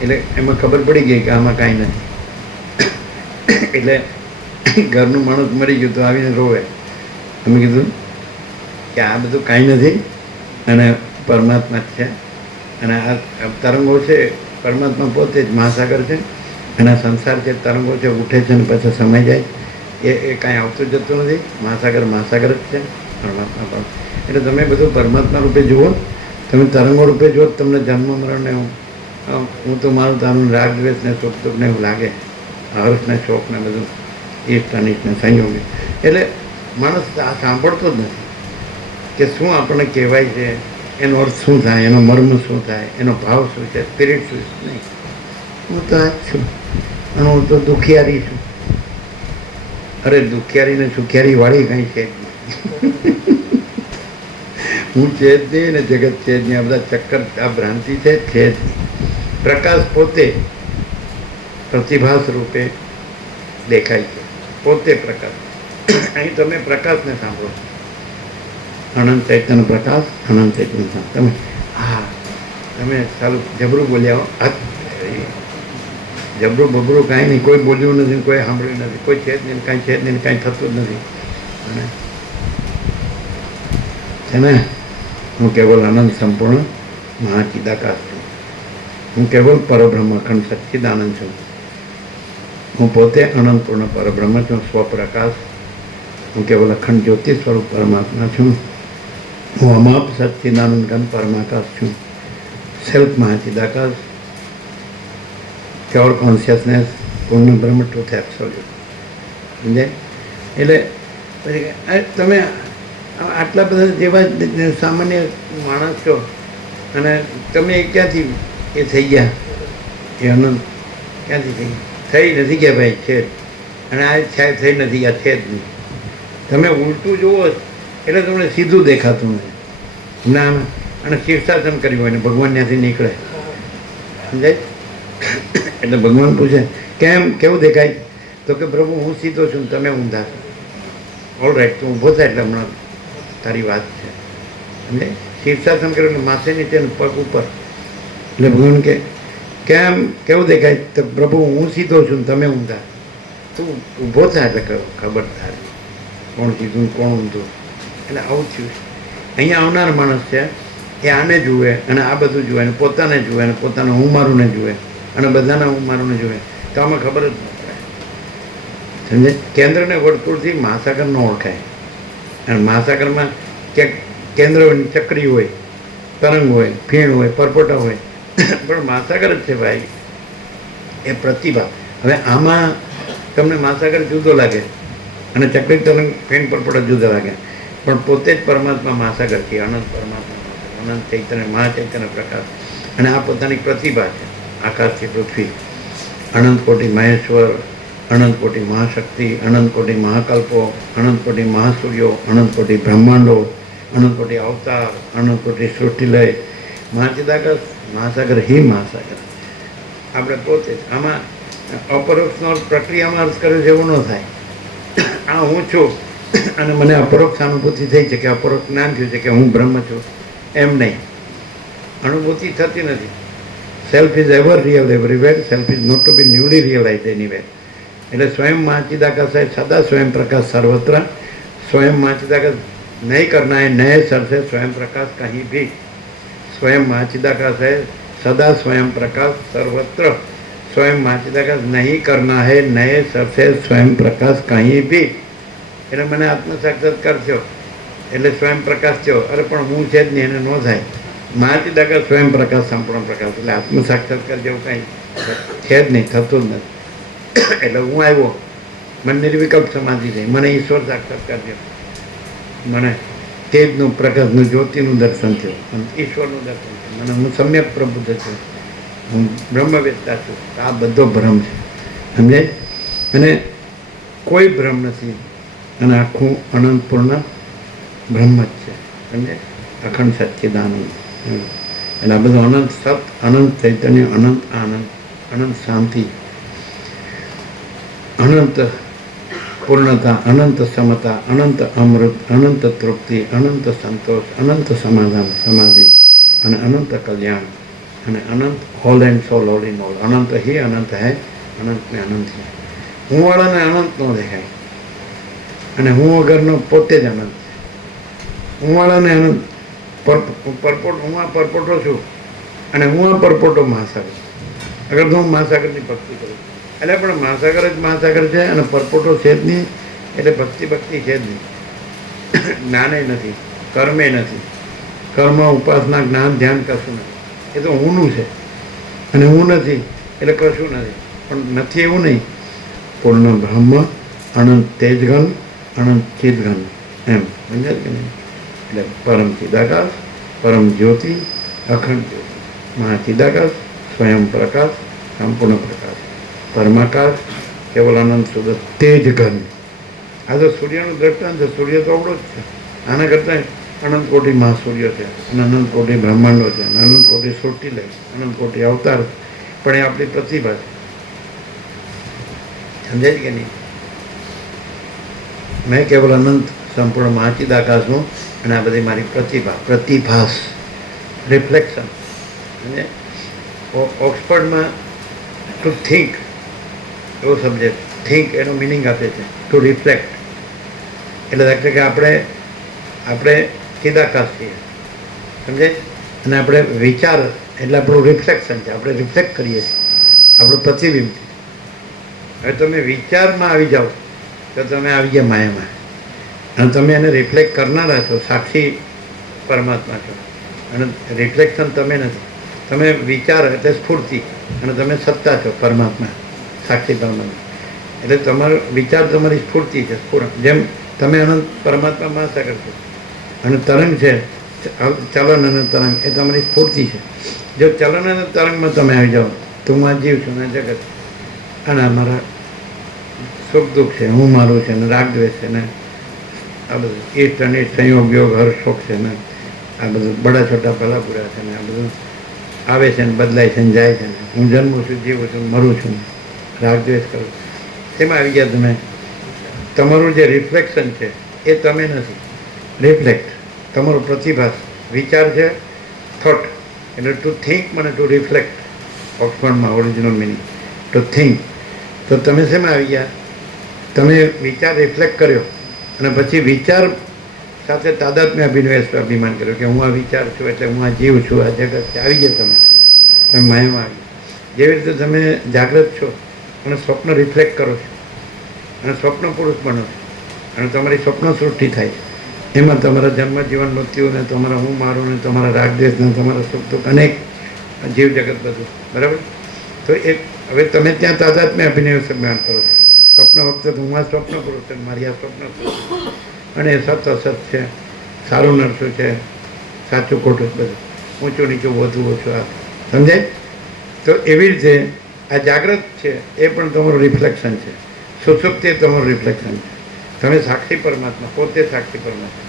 એટલે એમાં ખબર પડી ગઈ કે આમાં કાંઈ નથી. એટલે ઘરનું માણસ મરી ગયું તો આવીને રોવે. અમે કીધું કે આ બધું કાંઈ નથી અને પરમાત્મા જ છે. અને આ તરંગો છે, પરમાત્મા પોતે જ મહાસાગર છે. અને સંસાર છે તરંગો છે, ઉઠે છે અને પછી સમાઈ જાય. એ કાંઈ આવતું જતું નથી. મહાસાગર મહાસાગર જ છે, પરમાત્મા પણ. એટલે તમે બધું પરમાત્મા રૂપે જુઓ, તમે તરંગો રૂપે જુઓ, તમને જન્મ મરણને હું તો મારું તારું રાગ દ્વેષને સુખ દુઃખને એવું લાગે, હર્ષને શોખને બધું ઈષ્ટ અનિષ્ટને સંયોગી. એટલે માણસ આ સાંભળતો જ નથી કે શું આપણને કહેવાય છે, એનો અર્થ શું થાય, એનો મર્મ શું થાય, એનો ભાવ શું છે, સ્પિરિટ શું છે. નહીં, હું તો આ જ છું અને હું તો દુખિયારી છું. અરે દુખિયારી ને સુખિયારી વાળી કંઈ છે જ નહીં. હું છે જ નહીં ને જગત છે જ નહીં. આ બધા ચક્કર, આ ભ્રાંતિ છે જ નહીં. પ્રકાશ પોતે પ્રતિભાસ રૂપે દેખાય છે, પોતે પ્રકાશ. અહીં તમે પ્રકાશને સાંભળો, અનંત ચૈતન્ય પ્રકાશ, અનંત ચૈતન્ય સાંભળો. તમે હા તમે સારું જબરું બોલ્યા હો. જબરું બબરું કાંઈ નહીં, કોઈ બોલ્યું નથી, કોઈ સાંભળ્યું નથી, કોઈ છે જ નહીં, કાંઈ છે જ નહીં, કાંઈ થતું જ નથી. અને છે ને હું કેવલ આનંદ સંપૂર્ણ મહાચિદાકાશ છું. હું કેવલ પરબ્રહ્મ અખંડ સચ્ચિદાનંદ છું. હું પોતે અનંતપૂર્ણ પરબ્રહ્મ છું, સ્વપ્રકાશ. હું કેવલ અખંડ જ્યોતિ સ્વરૂપ પરમાત્મા છું. હું અમાપ સચ્ચિદાનંદ ઘન પરમાકાશ છું. સેલ્ફ મહાચિદાકાશ, પ્યોર કોન્શિયસનેસ, પૂર્ણ બ્રહ્મ, ટ્રુથ એબ્સોલ્યુટ. સમજાય? એટલે પછી તમે આટલા બધા જેવા સામાન્ય માણસ છો અને તમે ક્યાંથી એ થઈ ગયા? એ અનંત ક્યાંથી થઈ ગયા? થઈ નથી ગયા ભાઈ, છે જ. અને આ થઈ નથી ગયા, છે જ નહીં. તમે ઉલટું જુઓ એટલે તમને સીધું દેખાતું નથી. ના, અને શીર્ષાસન કર્યું હોય ને ભગવાન ત્યાંથી નીકળે. સમજાય? એટલે ભગવાન પૂછે કેમ, કેવું દેખાય? તો કે પ્રભુ હું સીધો છું, તમે ઊંધા છો. ઓલ રાઈટ, તું ઊભો થાય એટલે હમણાં તારી વાત છે. સમજાય? શીર્ષાસન કર્યું એટલે માથે નીચે ને પગ ઉપર. એટલે ભગવાન કે કેમ કેવું દેખાય? તો પ્રભુ હું સીધો છું ને તમે ઊંધા. તું ઊભો થાય એટલે ખબર થાય કોણ સીધું ને કોણ ઊંધું. એટલે આવું થયું. અહીંયા આવનાર માણસ છે એ આને જુએ અને આ બધું જુએ અને પોતાને જુએ અને પોતાને હું મારુંને જુએ અને બધાને હું મારુંને જુએ તો આમાં ખબર જ ન પડે. સમજે? કેન્દ્રને વર્તુળથી મહાસાગર ન ઓળખાય. અને મહાસાગરમાં ક્યાંક કેન્દ્ર ચક્રી હોય, તરંગ હોય, ફીણ હોય, પરપોટા હોય, પણ મહાસાગર જ છે ભાઈ. એ પ્રતિભા. હવે આમાં તમને મહાસાગર જુદો લાગે અને ચક્રી, તરંગ, ફીણ, પરપોટા જુદા લાગે, પણ પોતે જ પરમાત્મા મહાસાગર છે. અનંત પરમાત્મા, અનંત ચૈતન્ય, મહાચૈતન્ય પ્રકાશ. અને આ પોતાની પ્રતિભા છે. આકાશથી પૃથ્વી, અનંત કોટી મહેશ્વર, અનંત કોટી મહાશક્તિ, અનંત કોટી મહાકલ્પો, અનંત કોટી મહાસૂર્યો, અનંત કોટી બ્રહ્માંડો, અનંત કોટી અવતાર, અનંત કોટી સૃષ્ટિલય, મહાચિદાકાશ, મહાસાગર હિ મહાસાગર. આપણે પોતે જ આમાં અપરોક્ષનો પ્રક્રિયામાં અર્થ કર્યો છે એવું ન થાય. આ હું છું અને મને અપરોક્ષ અનુભૂતિ થઈ છે કે અપરોક્ષ જ્ઞાન થયું છે કે હું બ્રહ્મ છું, એમ નહીં. અનુભૂતિ થતી નથી. Self is ever real everywhere, self is not to be newly realise anywhere. એટલે સ્વયં મહાચિદાકાશ है सदा स्वयं प्रकाश सर्वत्र, स्वयं महाचिदाकाश नहीं करना है नए सर से स्वयं प्रकाश कहीं भी. स्वयं महाचिदाकाश है सदा स्वयं प्रकाश सर्वत्र, स्वयं महाचिदाकाश नहीं करना है नए सर से स्वयं प्रकाश कहीं भी. એટલે મને આત્મ સાક્ષાત્કાર થયો એટલે સ્વયં પ્રકાશ થયો. અરે પણ હું છે જ નહીં, એને ન થાય. મહાચિદાકાશ સ્વયં પ્રકાશ, સંપૂર્ણ પ્રકાશ. એટલે આત્મ સાક્ષાત્કાર જેવું કંઈ છે જ નહીં, થતું જ નથી. એટલે હું આવ્યો, મને નિર્વિકલ્પ સમાધિ થઈ, મને ઈશ્વર સાક્ષાત્કાર થયો, મને તેજનું, પ્રકાશનું, જ્યોતિનું દર્શન થયું, અને ઈશ્વરનું દર્શન થયું, મને હું સમ્યક પ્રબુદ્ધ છું, હું બ્રહ્મવેત્તા છું. આ બધો ભ્રમ છે, સમજાય? અને કોઈ ભ્રમ નથી અને આખું અનંતપૂર્ણ બ્રહ્મ જ છે, સમજે? અખંડ સચ્ચિદાનંદ. એટલે આ બધું અનંત સત, અનંત ચૈતન્ય, અનંત આનંદ, અનંત શાંતિ, અનંત પૂર્ણતા, અનંત સમતા, અનંત અમૃત, અનંત તૃપ્તિ, અનંત સંતોષ, અનંત સમાધાન, સમાધિ અને અનંત કલ્યાણ અને અનંત whole and soul, all in all. અનંત હી અનંત હૈ, અનંત ને અનંત હૈ. હું વાળાને અનંત ન દેખાય અને હું વગરનો પોતે જ અનંત છે. હું વાળાને અનંત પરપોટ, હું આ પરપોટો છું અને હું આ પરપોટો મહાસાગર. અગર તો હું મહાસાગરની ભક્તિ કરું એટલે પણ મહાસાગર જ મહાસાગર છે અને પરપોટો છે જ નહીં. એટલે ભક્તિ છે જ નહીં, જ્ઞાને નથી, કર્મે નથી. કર્મ, ઉપાસના, જ્ઞાન, ધ્યાન કશું નથી. એ તો હુંનું છે અને હું નથી એટલે કશું નથી. પણ નથી એવું નહીં. પૂર્ણ બ્રહ્મ, અનંત તેજઘન, અનંત ચિદઘન, એમ સમજાય કે નહીં? એટલે પરમ ચિદાકાશ, પરમ જ્યોતિ, અખંડ જ્યોતિ, મહાચિદાકાશ, સ્વયં પ્રકાશ, સંપૂર્ણ પ્રકાશ, પરમાકાશ, કેવલ અનંત શુદ્ધ તેજઘન. આ તો સૂર્યનું દ્રષ્ટાંત છે. સૂર્ય તો અવડો જ છે. આના કરતાં અનંત કોટી મહાસૂર્ય છે અને અનંત કોટી બ્રહ્માંડો છે અને અનંત કોટી સૃષ્ટિલય, અનંત કોટી અવતાર. પણ એ આપણી પ્રતિભા છે, સમજાય કે નહીં? મેં કેવલ અનંત સંપૂર્ણ મહાચિદાકાશ છું અને આ બધી મારી પ્રતિભા, પ્રતિભાસ, રિફ્લેક્શન. અને ઓક્સફર્ડમાં ટુ થિંક એવો સબ્જેક્ટ, થિંક એનો મિનિંગ આપે છે ટુ રિફ્લેક્ટ. એટલે દાખલા કે આપણે ચિદાકાશ છીએ, સમજાય? અને આપણે વિચાર એટલે આપણું રિફ્લેક્શન છે. આપણે રિફ્લેક્ટ કરીએ છીએ, આપણું પ્રતિબિંબ છે. હવે તમે વિચારમાં આવી જાઓ તો તમે આવી ગયા માયામાં અને તમે એને રિફ્લેક્ટ કરનારા છો, સાક્ષી પરમાત્મા છો. અને રિફ્લેક્શન તમે નથી. તમે વિચાર એટલે સ્ફૂર્તિ અને તમે સત્તા છો, પરમાત્મા, સાક્ષી પરમાત્મા. એટલે તમારો વિચાર તમારી સ્ફૂર્તિ છે, જેમ તમે અનંત પરમાત્મા મહાસાગર છો અને તરંગ છે, ચલન અને તરંગ એ તમારી સ્ફૂર્તિ છે. જો ચલન અને તરંગમાં તમે આવી જાઓ તો હું આ જીવ છું ને જગત અને અમારા સુખ દુઃખ છે, હું મારું છે ને રાગ દ્વેષ છે ને આ બધું ઈષ્ટ અનિષ્ટ, સંયોગ યોગ, હર્ષ શોખ છે ને આ બધું બડા છોટા ભલા પૂરા છે ને આ બધું આવે છે ને બદલાય છે ને જાય છે ને હું જન્મું છું, જીવું છું, મરું છું, રાગ દ્વેષ કરું. એમાં આવી ગયા તમે. તમારું જે રિફ્લેક્શન છે એ તમે નથી. રિફ્લેક્ટ તમારો પ્રતિભાસ વિચાર છે થોટ, એટલે ટુ થિંક મને ટુ રિફ્લેક્ટ, ઓક્સફર્ડમાં ઓરિજિનલ મિનિંગ ટુ થિંક. તો તમે શેમાં આવી ગયા? તમે વિચાર રિફ્લેક્ટ કર્યો અને પછી વિચાર સાથે તાદાત્મ્ય અભિમાન કર્યો કે હું આ વિચાર છું એટલે હું આ જીવ છું, આ જગત છે. આવી ગયા તમે માયામાં આવી. જેવી રીતે તમે જાગૃત છો અને સ્વપ્ન રિફ્લેક્ટ કરો છો અને સ્વપ્ન પુરુષ બનો છો અને તમારી સ્વપ્ન સૃષ્ટિ થાય છે. એમાં તમારા જન્મ જીવન મૃત્યુ ને તમારા હું મારું ને તમારા રાગદેશ ને તમારા સુખ દુઃખ અનેક જીવ જગત બધું બરાબર. તો એ હવે તમે ત્યાં તાદાત્મ્ય અભિનય સંજ્ઞાન કરો છો. સ્વપ્ન વખતે હું આ સ્વપ્ન પુરુષ છે, મારી આ સ્વપ્ન પુરુષ અને સત અસત છે, સારું નરસું છે, સાચું ખોટું બધું, ઊંચું નીચું વધુ ઓછું, આ સમજાય. તો એવી રીતે આ જાગૃત છે એ પણ તમારું રિફ્લેક્શન છે, સુષુપ્તિ એ તમારું રિફ્લેક્શન છે. તમે સાક્ષી પરમાત્મા, પોતે સાક્ષી પરમાત્મા.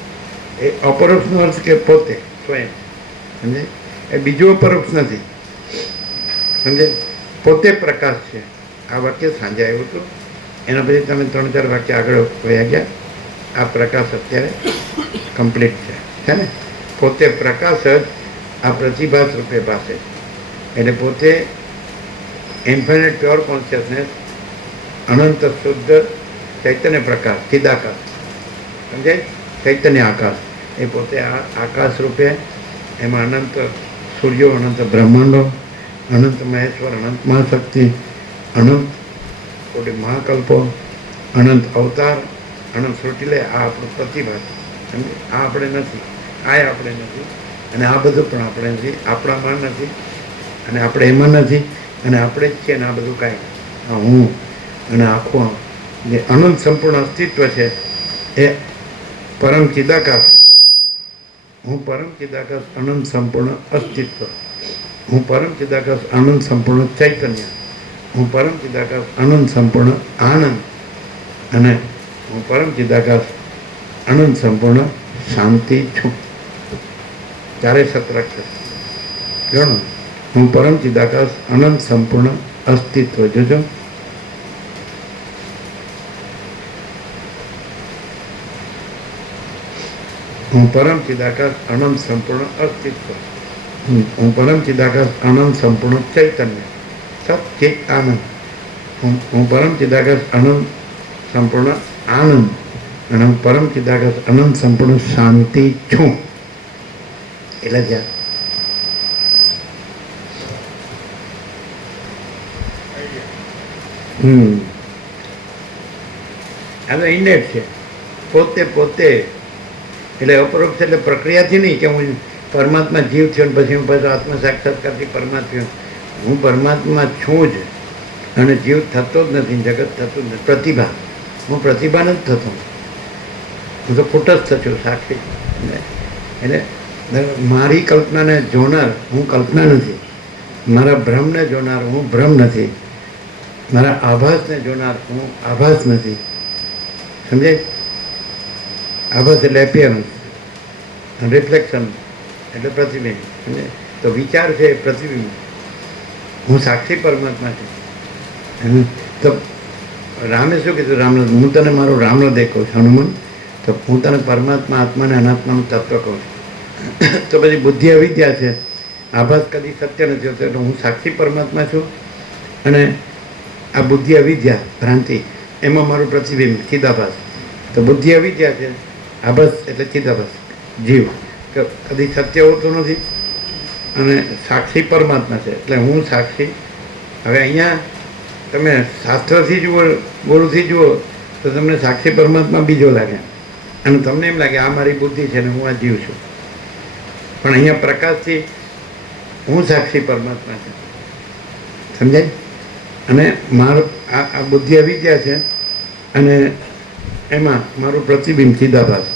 એ અપરોક્ષનો અર્થ કે પોતે સ્વયં, સમજાય. એ બીજું અપરોક્ષ નથી, સમજાય. પોતે પ્રકાશ છે. આ વાક્ય સાંજે આવ્યું હતું, એના પછી તમે 3-4 વાક્ય આગળ વયા ગયા. આ પ્રકાશ અત્યારે કમ્પ્લીટ છે ને. પોતે પ્રકાશ જ આ પ્રતિભાસ રૂપે પાસે છે. એટલે પોતે ઇન્ફિનિટ પ્યોર કોન્શિયસનેસ, અનંત શુદ્ધ ચૈતન્ય પ્રકાશ, ચિદાકાશ, સમજાય. ચૈતન્ય આકાશ એ પોતે આ આકાશ રૂપે. એમાં અનંત સૂર્યો, અનંત બ્રહ્માંડો, અનંત મહેશ્વર, અનંત મહાશક્તિ, અનંત કોટી મહાકલ્પો, અનંત અવતાર, અનંત સૃષ્ટિ. લે આ આપણું પ્રતિભા છે, સમજે. આ આપણે નથી, આ આપણે નથી, અને આ બધું પણ આપણે નથી, આપણામાં નથી, અને આપણે એમાં નથી, અને આપણે જ છીએ. ને આ બધું કાંઈ આ હું અને આખું જે અનંત સંપૂર્ણ અસ્તિત્વ છે એ પરમ ચિદાકાશ. હું પરમ ચિદાકાશ, અનંત સંપૂર્ણ અસ્તિત્વ. હું પરમ ચિદાકાશ, અનંત સંપૂર્ણ ચૈતન્ય. હું પરમ ચિદાકાશ, અનંત સંપૂર્ણ આનંદ. અને હું પરમ ચિદાકાશ, અનંત સંપૂર્ણ શાંતિ છું. ચારે સતરક છે. જાણો, હું પરમ ચિદાકાશ, અનંત સંપૂર્ણ અસ્તિત્વ. જોજો, હું પરમ ચિદાકાશ, અનંત સંપૂર્ણ અસ્તિત્વ. હું પરમ ચિદાકાશ, અનંત સંપૂર્ણ ચૈતન્ય, સચિત આનંદ. હું પરમ ચિદાકાશ, અનંત સંપૂર્ણ આનંદ. અને હું પરમ ચિદાકાશ, અનંત સંપૂર્ણ શાંતિ છું. એટલે જ્યાં આ તો ઇન્ડેટ છે. પોતે પોતે એટલે અપરોક્ષ એટલે પ્રક્રિયાથી નહીં કે હું પરમાત્મા જીવ થયો ને પછી હું પાછો આત્મ સાક્ષાત્કારથી પરમાત્મા. હું પરમાત્મા છું જ, અને જીવ થતો જ નથી, જગત થતું જ નથી. પ્રતિભા, હું પ્રતિભા નથી થતો, હું તો કુટસ્થ છું, સાક્ષી. એટલે મારી કલ્પનાને જોનાર હું કલ્પના નથી, મારા ભ્રમને જોનાર હું ભ્રમ નથી, મારા આભાસને જોનાર હું આભાસ નથી. સમજાય. આભાસ એટલે એપિયરન્સ, રિફ્લેક્શન એટલે પ્રતિબિંબ. સમજાય. તો વિચાર છે એ પ્રતિબિંબ. હું સાક્ષી પરમાત્મા છું. તો રામે શું કીધું? રામનો, હું તને મારો રામનો દેખું છું હનુમાન. તો હું તને પરમાત્મા, આત્માને અનાત્માનું તત્વ કહું છું. તો પછી બુદ્ધિ અવિદ્યા છે, આભાસ કદી સત્ય નથી હોતો. એટલે હું સાક્ષી પરમાત્મા છું, અને આ બુદ્ધિ અવિદ્યા ભ્રાંતિ, એમાં મારું પ્રતિબિંબ ચિદાભાસ. તો બુદ્ધિ અવિદ્યા છે, આભાસ એટલે ચિદાભાસ જીવ, કે કદી સત્ય હોતું નથી, અને સાક્ષી પરમાત્મા છે. એટલે હું સાક્ષી. હવે અહીંયા તમે શાસ્ત્રથી જુઓ, ગુરુથી જુઓ તો તમને સાક્ષી પરમાત્મા બીજો લાગે, અને તમને એમ લાગે આ મારી બુદ્ધિ છે ને હું આ જીવ છું. પણ અહીંયા પ્રકાશથી હું સાક્ષી પરમાત્મા છું. સમજાય. અને મારું આ બુદ્ધિ અવિદ્યા છે, અને એમાં મારું પ્રતિબિંબ ચિદાભાસ.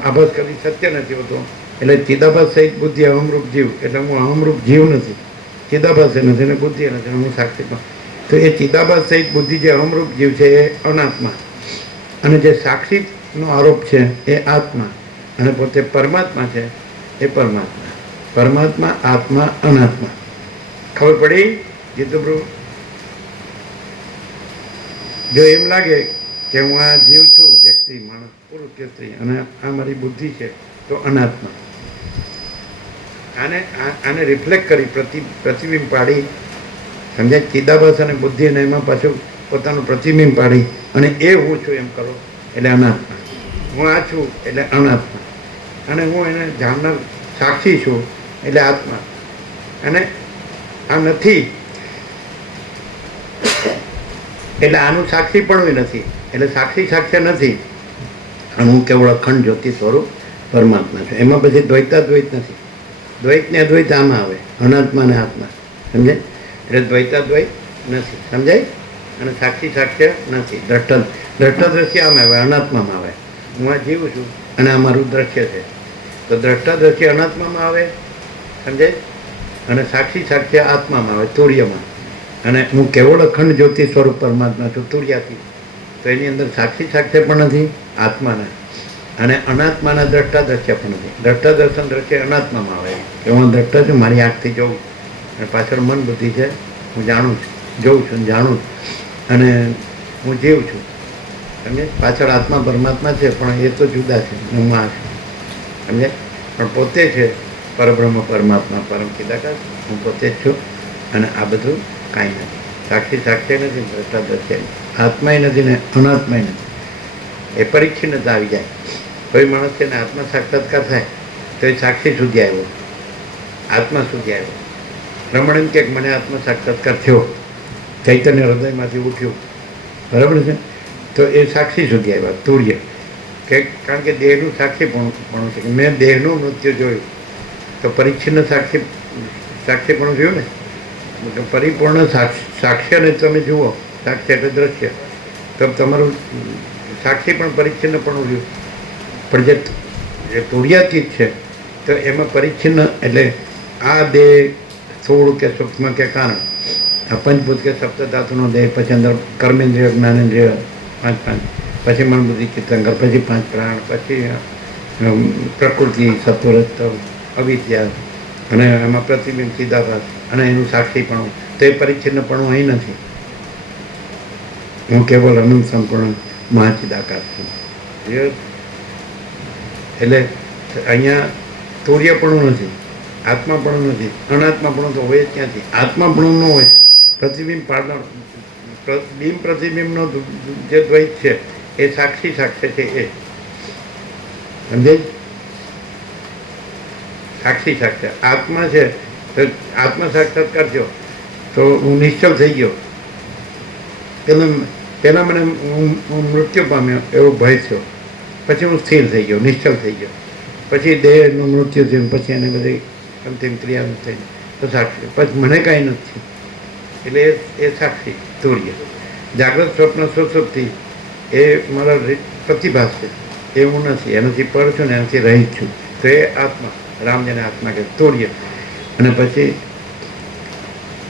આભાસ કદી સત્ય નથી હોતો. એટલે ચિદાભાસ સહિત બુદ્ધિ અહમરૂપ જીવ. એટલે હું અહમરૂપ જીવ નથી, ચિદાભાસ એ નથી, અને બુદ્ધિ નથી, હું સાક્ષી. તો એ ચિદાભાસ સહિત બુદ્ધિ જે અહમરૂપ જીવ છે એ અનાત્મા, અને જે સાક્ષીનો આરોપ છે એ આત્મા, અને પોતે પરમાત્મા છે એ પરમાત્મા. પરમાત્મા, આત્મા, અનાત્મા. ખબર પડી? જીતુપ્રભુ, જો એમ લાગે કે હું આ જીવ છું, વ્યક્તિ, માણસ, પુરુષ કે સ્ત્રી, અને આ મારી બુદ્ધિ છે, તો અનાત્મા. આને રિફ્લેક્ટ કરી પ્રતિબિંબ પાડી, સમજાય? ચિદાભાસ અને બુદ્ધિ અને એમાં પાછું પોતાનું પ્રતિબિંબ પાડી અને એ હું છું એમ કરો એટલે અનાત્મા. હું આ છું એટલે અનાત્મા, અને હું એને જાણનાર સાક્ષી છું એટલે આત્મા, અને આ નથી એટલે આનું સાક્ષી પણ નથી, એટલે સાક્ષી સાક્ષ્ય નથી. અને હું કેવળ અખંડ જ્યોતિ સ્વરૂપ પરમાત્મા છું. એમાં પછી દ્વૈતાદ્વૈત નથી. દ્વૈત ને અદ્વૈત આમાં આવે, અનાત્મા ને આત્મા, સમજાય? એટલે દ્વૈતાદ્વૈત નથી, સમજાય? અને સાક્ષી સાક્ષ્ય નથી. દ્રષ્ટાદ્રશ્ય આમાં આવે, અનાત્મામાં આવે. હું આ જીવું છું અને આ મારું દ્રશ્ય છે, તો દ્રષ્ટાદ્રશ્ય અનાત્મામાં આવે, સમજાય? અને સાક્ષી સાક્ષ્ય આત્મામાં આવે, તુર્યમાં. અને હું કેવળ અખંડ જ્યોતિ સ્વરૂપ પરમાત્મા છું, તુર્યાથી. તો એની અંદર સાક્ષી સાક્ષ્ય પણ નથી આત્માના, અને અનાત્માના દ્રષ્ટાદ્રશ્ય પણ નથી. દ્રષ્ટાદર્શન દ્રશ્ય અનાત્મામાં આવે કે હું દ્રષ્ટા છું, મારી આંખથી જોઉં, અને પાછળ મન બુદ્ધિ છે, હું જાણું છું, જોઉં છું, જાણું છું, અને હું જીવ છું. સમજે? પાછળ આત્મા પરમાત્મા છે, પણ એ તો જુદા છે, હું આ છું, સમજે? પણ પોતે છે પરબ્રહ્મ પરમાત્મા પરમ ચિદાકાશ, હું પોતે જ છું, અને આ બધું કાંઈ નથી. સાક્ષી સાક્ષ્ય નથી, દ્રષ્ટાદ્રશ્ય આત્માય નથી ને અનાત્માય નથી. એ પરિચ્છિન્નતા આવી જાય. કોઈ માણસ છે ને આત્મા સાક્ષાત્કાર થાય તો એ સાક્ષી સુધી આવ્યો, આત્મા સુધી આવ્યો. રમણ એમ કે મને આત્મા સાક્ષાત્કાર થયો, ચૈતન્ય હૃદયમાંથી ઉઠ્યું, બરાબર છે, તો એ સાક્ષી સુધી આવ્યા, તુર્ય. કે કારણ કે દેહનું સાક્ષી પણ છે કે મેં દેહનું મૃત્યુ જોયું, તો પરિચ્છિન્ન સાક્ષી પણ જોયું ને. તો પરિપૂર્ણ સાક્ષ્યને તમે જુઓ, સાક્ષ્ય એટલે દ્રશ્ય, તો તમારું સાક્ષી પણ પરિચ્છિન્ન પણ રહ્યું. પણ જે તુર્યાતીત છે તો એમાં પરિચ્છિન્ન એટલે આ દેહ સ્થૂળ કે સૂક્ષ્મ કે કારણ, આ પંચભૂત કે સપ્તધાતુનો દેહ, પછી અંદર કર્મેન્દ્રિય જ્ઞાનેન્દ્રિય 5, પછી મન બુદ્ધિ ચિત્તંકર, પછી 5 પ્રાણ, પછી પ્રકૃતિ સત્વરત અવિદ્યા, અને એમાં પ્રતિબિંબ ચિદાભાસ, અને એનું સાક્ષી પણ. તો એ પરિચ્છિન્ન પણ અહીં નથી. હું કેવલ અનંત સંપૂર્ણ મહાચિદાકાશ છું. એટલે અહીંયા તુર્યપણું નથી, આત્માપણું નથી, અનાત્માપણું તો હોય જ ક્યાંથી? આત્માપણું ન હોય, પ્રતિબિંબ પાડનાર બિંબ પ્રતિબિંબનો જે દ્વૈત છે એ સાક્ષી સાક્ષ્ય છે, એ સમજે? સાક્ષી સાક્ષ્ય આત્મા છે, તો આત્મા સાક્ષાત્કાર થયો તો હું નિશ્ચલ થઈ ગયો. પહેલાં મને હું મૃત્યુ પામ્યો એવો ભય થયો, પછી હું સ્થિર થઈ ગયો, નિશ્ચલ થઈ ગયો, પછી દેહનું મૃત્યુ થયું, પછી એને બધી અંતિમ ક્રિયા થઈ, તો સાક્ષી. પછી મને કાંઈ નથી, એટલે એ સાક્ષી તુર્ય. જાગ્રત સ્વપ્ન સુષુપ્તિ એ મારા પ્રતિભાસ છે, એ હું નથી, એનાથી પર છું ને એનાથી રહિત છું, તો એ આત્મા, રામજીને આત્મા કે તુર્ય. અને પછી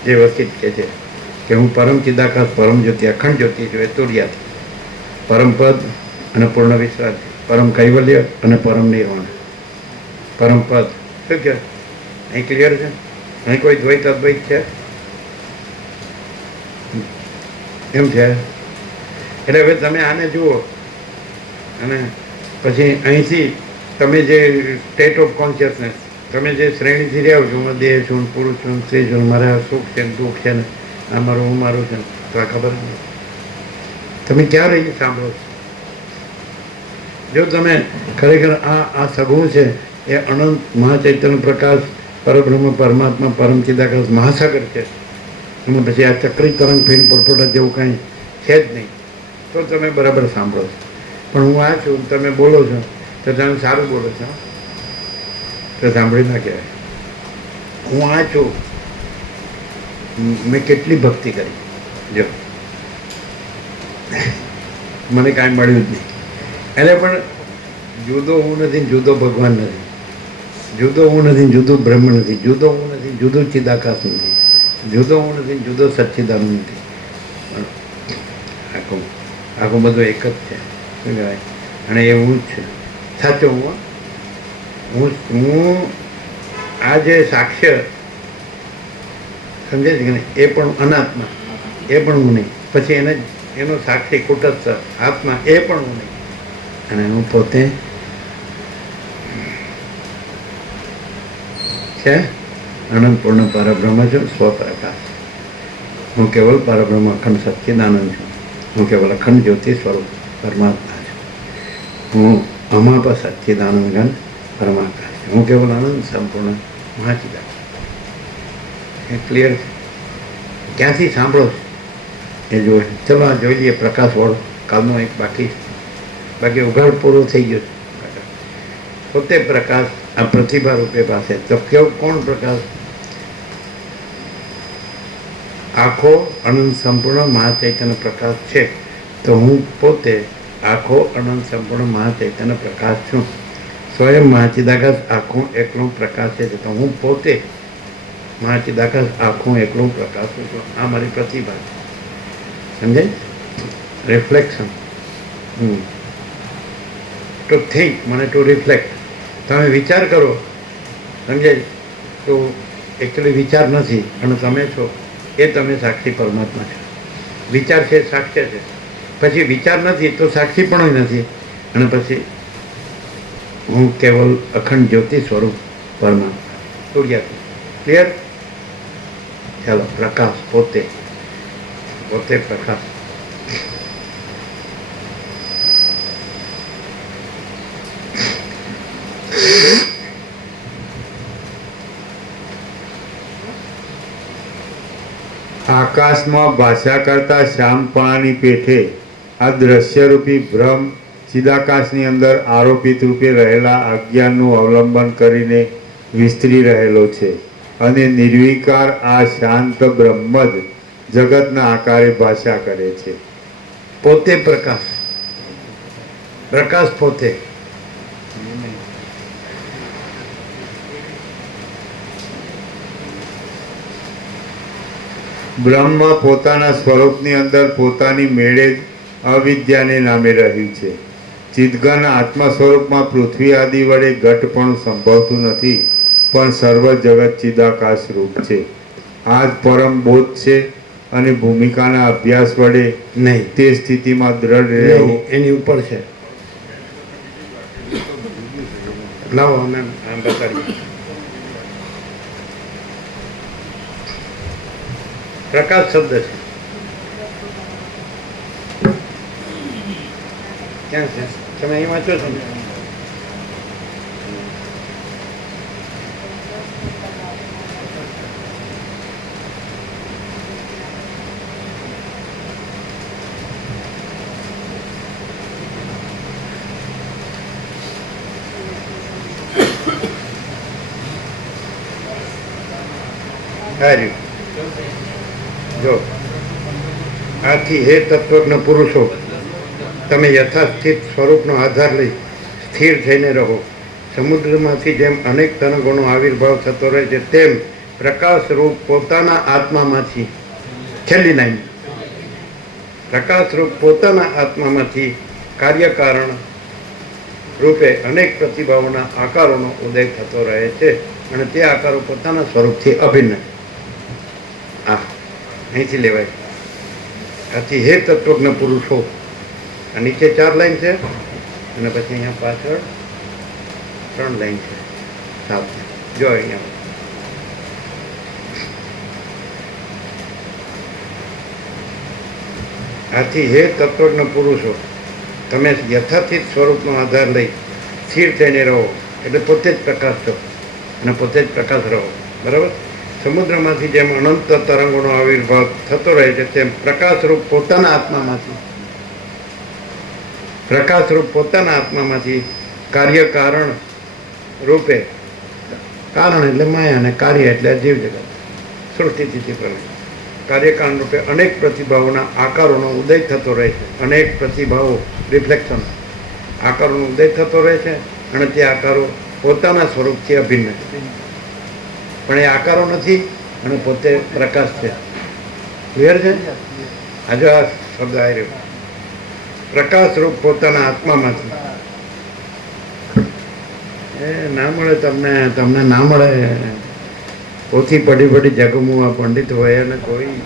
જે વચિત કહે છે કે હું પરમ ચિદાકાશ પરમ જ્યોતિ અખંડ જ્યોતિ છું, એ તુર્યાથી. પરમ પદ અને પૂર્ણ વિશ્રાંતિ, પરમ કૈવલ્ય અને પરમ નિર્વાણ. પરમ પદ શું કહે? અહીં ક્લિયર છે? અહીં કોઈ દ્વૈત અદ્વૈત છે એમ છે? એટલે હવે તમે આને જુઓ, અને પછી અહીંથી તમે જે સ્ટેટ ઓફ કોન્શિયસનેસ, તમે જે શ્રેણીથી રહ્યા છો, હું દેહ છું, પુરુષ છું, સ્ત્રી છું, મારા સુખ છે ને દુઃખ છે ને આ મારું હું મારું છે, તો આ ખબર નથી. તમે ક્યાં રહીને સાંભળો છો? જો તમે ખરેખર આ સગુણ છે એ અનંત મહાચૈતન્ય પ્રકાશ પરબ્રહ્મ પરમાત્મા પરમ ચિદાકાશ મહાસાગર છે, એમાં પછી આ ચક્રી તરંગ ફીણ પોટપોટા જેવું કાંઈ છે જ નહીં, તો તમે બરાબર સાંભળો છો. પણ હું આ છું, તમે બોલો છો તો તમે સારું બોલો છો, તો સાંભળી ના કહેવાય. હું આ છું, મેં કેટલી ભક્તિ કરી, જો મને કાંઈ મળ્યું જ નહીં. એટલે પણ જુદો હું નથી, જુદો ભગવાન નથી, જુદો હું નથી, જુદું બ્રહ્મ નથી, જુદો હું નથી, જુદું ચિદાકાશ નથી, જુદો હું નથી, જુદો સચ્ચિદાનંદ નથી. આખું બધું એક જ છે, શું કહેવાય? અને એ હું જ છે, સાચો હું આ જે સાક્ષ્ય સમજે છે કે નહીં, એ પણ અનાત્મા, એ પણ હું નહીં. પછી એનો સાક્ષી કુટસ્થ આત્મા, એ પણ હું નહીં. અને હું પોતે છે અનંત પૂર્ણ પરબ્રહ્મ છું, સ્વપ્રકાશ. હું કેવલ પરબ્રહ્મ અખંડ સચ્ચિદાનંદ છું. હું કેવલ અખંડ જ્યોતિ સ્વરૂપ પરમાત્મા છું. હું અમાપ સચ્ચિદાનંદ ઘન પરમાકાશ છું. હું કેવલ આનંદ સંપૂર્ણ મહાચિદાનંદ. એ ક્લિયર છે? ક્યાંથી સાંભળો છો એ જો. ચલો આ જોઈ લઈએ પ્રકાશવાળો. કાલનો એક બાકી ઉઘાડ પૂરો થઈ ગયો છે. પોતે પ્રકાશ આ પ્રતિભા રૂપે પાસે. તો કોણ પ્રકાશ? આખો અનંત સંપૂર્ણ મહાચૈતન્ય પ્રકાશ છે. તો હું પોતે આખો અનંત સંપૂર્ણ મહાચૈતન્ય પ્રકાશ છું. સ્વયં મહાચિદાકાશ આખું એકલું પ્રકાશ છે. તો હું પોતે મહાચિદાકાશ આખું એકલું પ્રકાશ છું. આ મારી પ્રતિભા છે. સમજાય? રિફ્લેક્શન. ટુ થિંક મને ટુ રિફ્લેક્ટ. તમે વિચાર કરો, સમજાય? તો એકચ્યુઅલી વિચાર નથી અને તમે છો એ તમે સાક્ષી પરમાત્મા છો. વિચાર છે સાક્ષ્ય છે. પછી વિચાર નથી તો સાક્ષી પણ નથી. અને પછી હું કેવલ અખંડ જ્યોતિ સ્વરૂપ પરમાત્મા. સૂર્યાથી ક્લિયર? ચાલો, પ્રકાશ પોતે પ્રકાશ. આકાશમાં ભાષા કરતા શ્યામપણાની પેઠે આ દ્રશ્યરૂપી ભ્રમ ચિદાકાશની અંદર આરોપિત રૂપે રહેલા અજ્ઞાનનું અવલંબન કરીને વિસ્તરી રહેલો છે. અને નિર્વિકાર આ શાંત બ્રહ્મ જ જગતના આકારે ભાષા કરે છે. પોતે પ્રકાશ. પ્રકાશ પોતે. બ્રહ્મ પોતાના સ્વરૂપની અંદર પોતાની મેળે જ અવિદ્યાને નામે રહ્યું છે. ચિદઘન આત્મ સ્વરૂપમાં પૃથ્વી આદિ વડે ઘટપણું સંભવતું નથી, પણ સર્વ જગત ચિદાકાશ રૂપ છે. આ જ પરમ બોધ છે અને ભૂમિકાના અભ્યાસ વડે નહીં, તે સ્થિતિમાં દ્રઢ રહેવું એની ઉપર છે. લાવો અમે આમ બતાડીએ. પ્રકાશ શબ્દ છે. ક્યાં છે? તમે અહીં વાંચો છો ને? સારું. જો આથી હે તત્વજ્ઞ પુરુષો, તમે યથાસ્થિત સ્વરૂપનો આધાર લઈ સ્થિર થઈને રહો. સમુદ્રમાંથી જેમ અનેક તરંગોનો આવિર્ભાવ થતો રહે છે, તેમ પ્રકાશ રૂપ પોતાના આત્મામાંથી, છેલ્લી લાઈન, પ્રકાશ રૂપ પોતાના આત્મામાંથી કાર્યકારણ રૂપે અનેક પ્રતિભાવોના આકારોનો ઉદય થતો રહે છે અને તે આકારો પોતાના સ્વરૂપથી અભિન્ન. આ અહીંથી લેવાય. આથી હે તત્વજ્ઞ પુરુષો. આ નીચે 4 લાઈન છે અને પછી અહીંયા પાછળ 3 લાઈન છે. 7. જો અહીંયા આથી હે તત્વજ્ઞ પુરુષો, તમે યથાસ્થિત સ્વરૂપનો આધાર લઈ સ્થિર થઈને રહો. એટલે પોતે જ પ્રકાશ છો અને પોતે જ પ્રકાશ રહો. બરાબર? સમુદ્રમાંથી જેમ અનંત તરંગોનો આવિર્ભાવ થતો રહે છે, તેમ પ્રકાશરૂપ પોતાના આત્મામાંથી કાર્યકારણ રૂપે, કારણ એટલે માયા અને કાર્ય એટલે જીવ જગત, સૃષ્ટિ સ્થિતિ પ્રલય, કાર્યકારણ રૂપે અનેક પ્રતિભાવોના આકારોનો ઉદય થતો રહે છે. અનેક પ્રતિભાવો, રિફ્લેક્શન, આકારોનો ઉદય થતો રહે છે અને તે આકારો પોતાના સ્વરૂપથી અભિન્ન છે. પણ એ આકારો નથી અને પોતે પ્રકાશ છે. ક્લિયર છે? આજે આ શબ્દ આવી રહ્યો, પ્રકાશ રૂપ પોતાના આત્મામાંથી. એ ના મળે તમને ના મળે. પોથી પડી જગમું આ પંડિત હોય અને કોઈ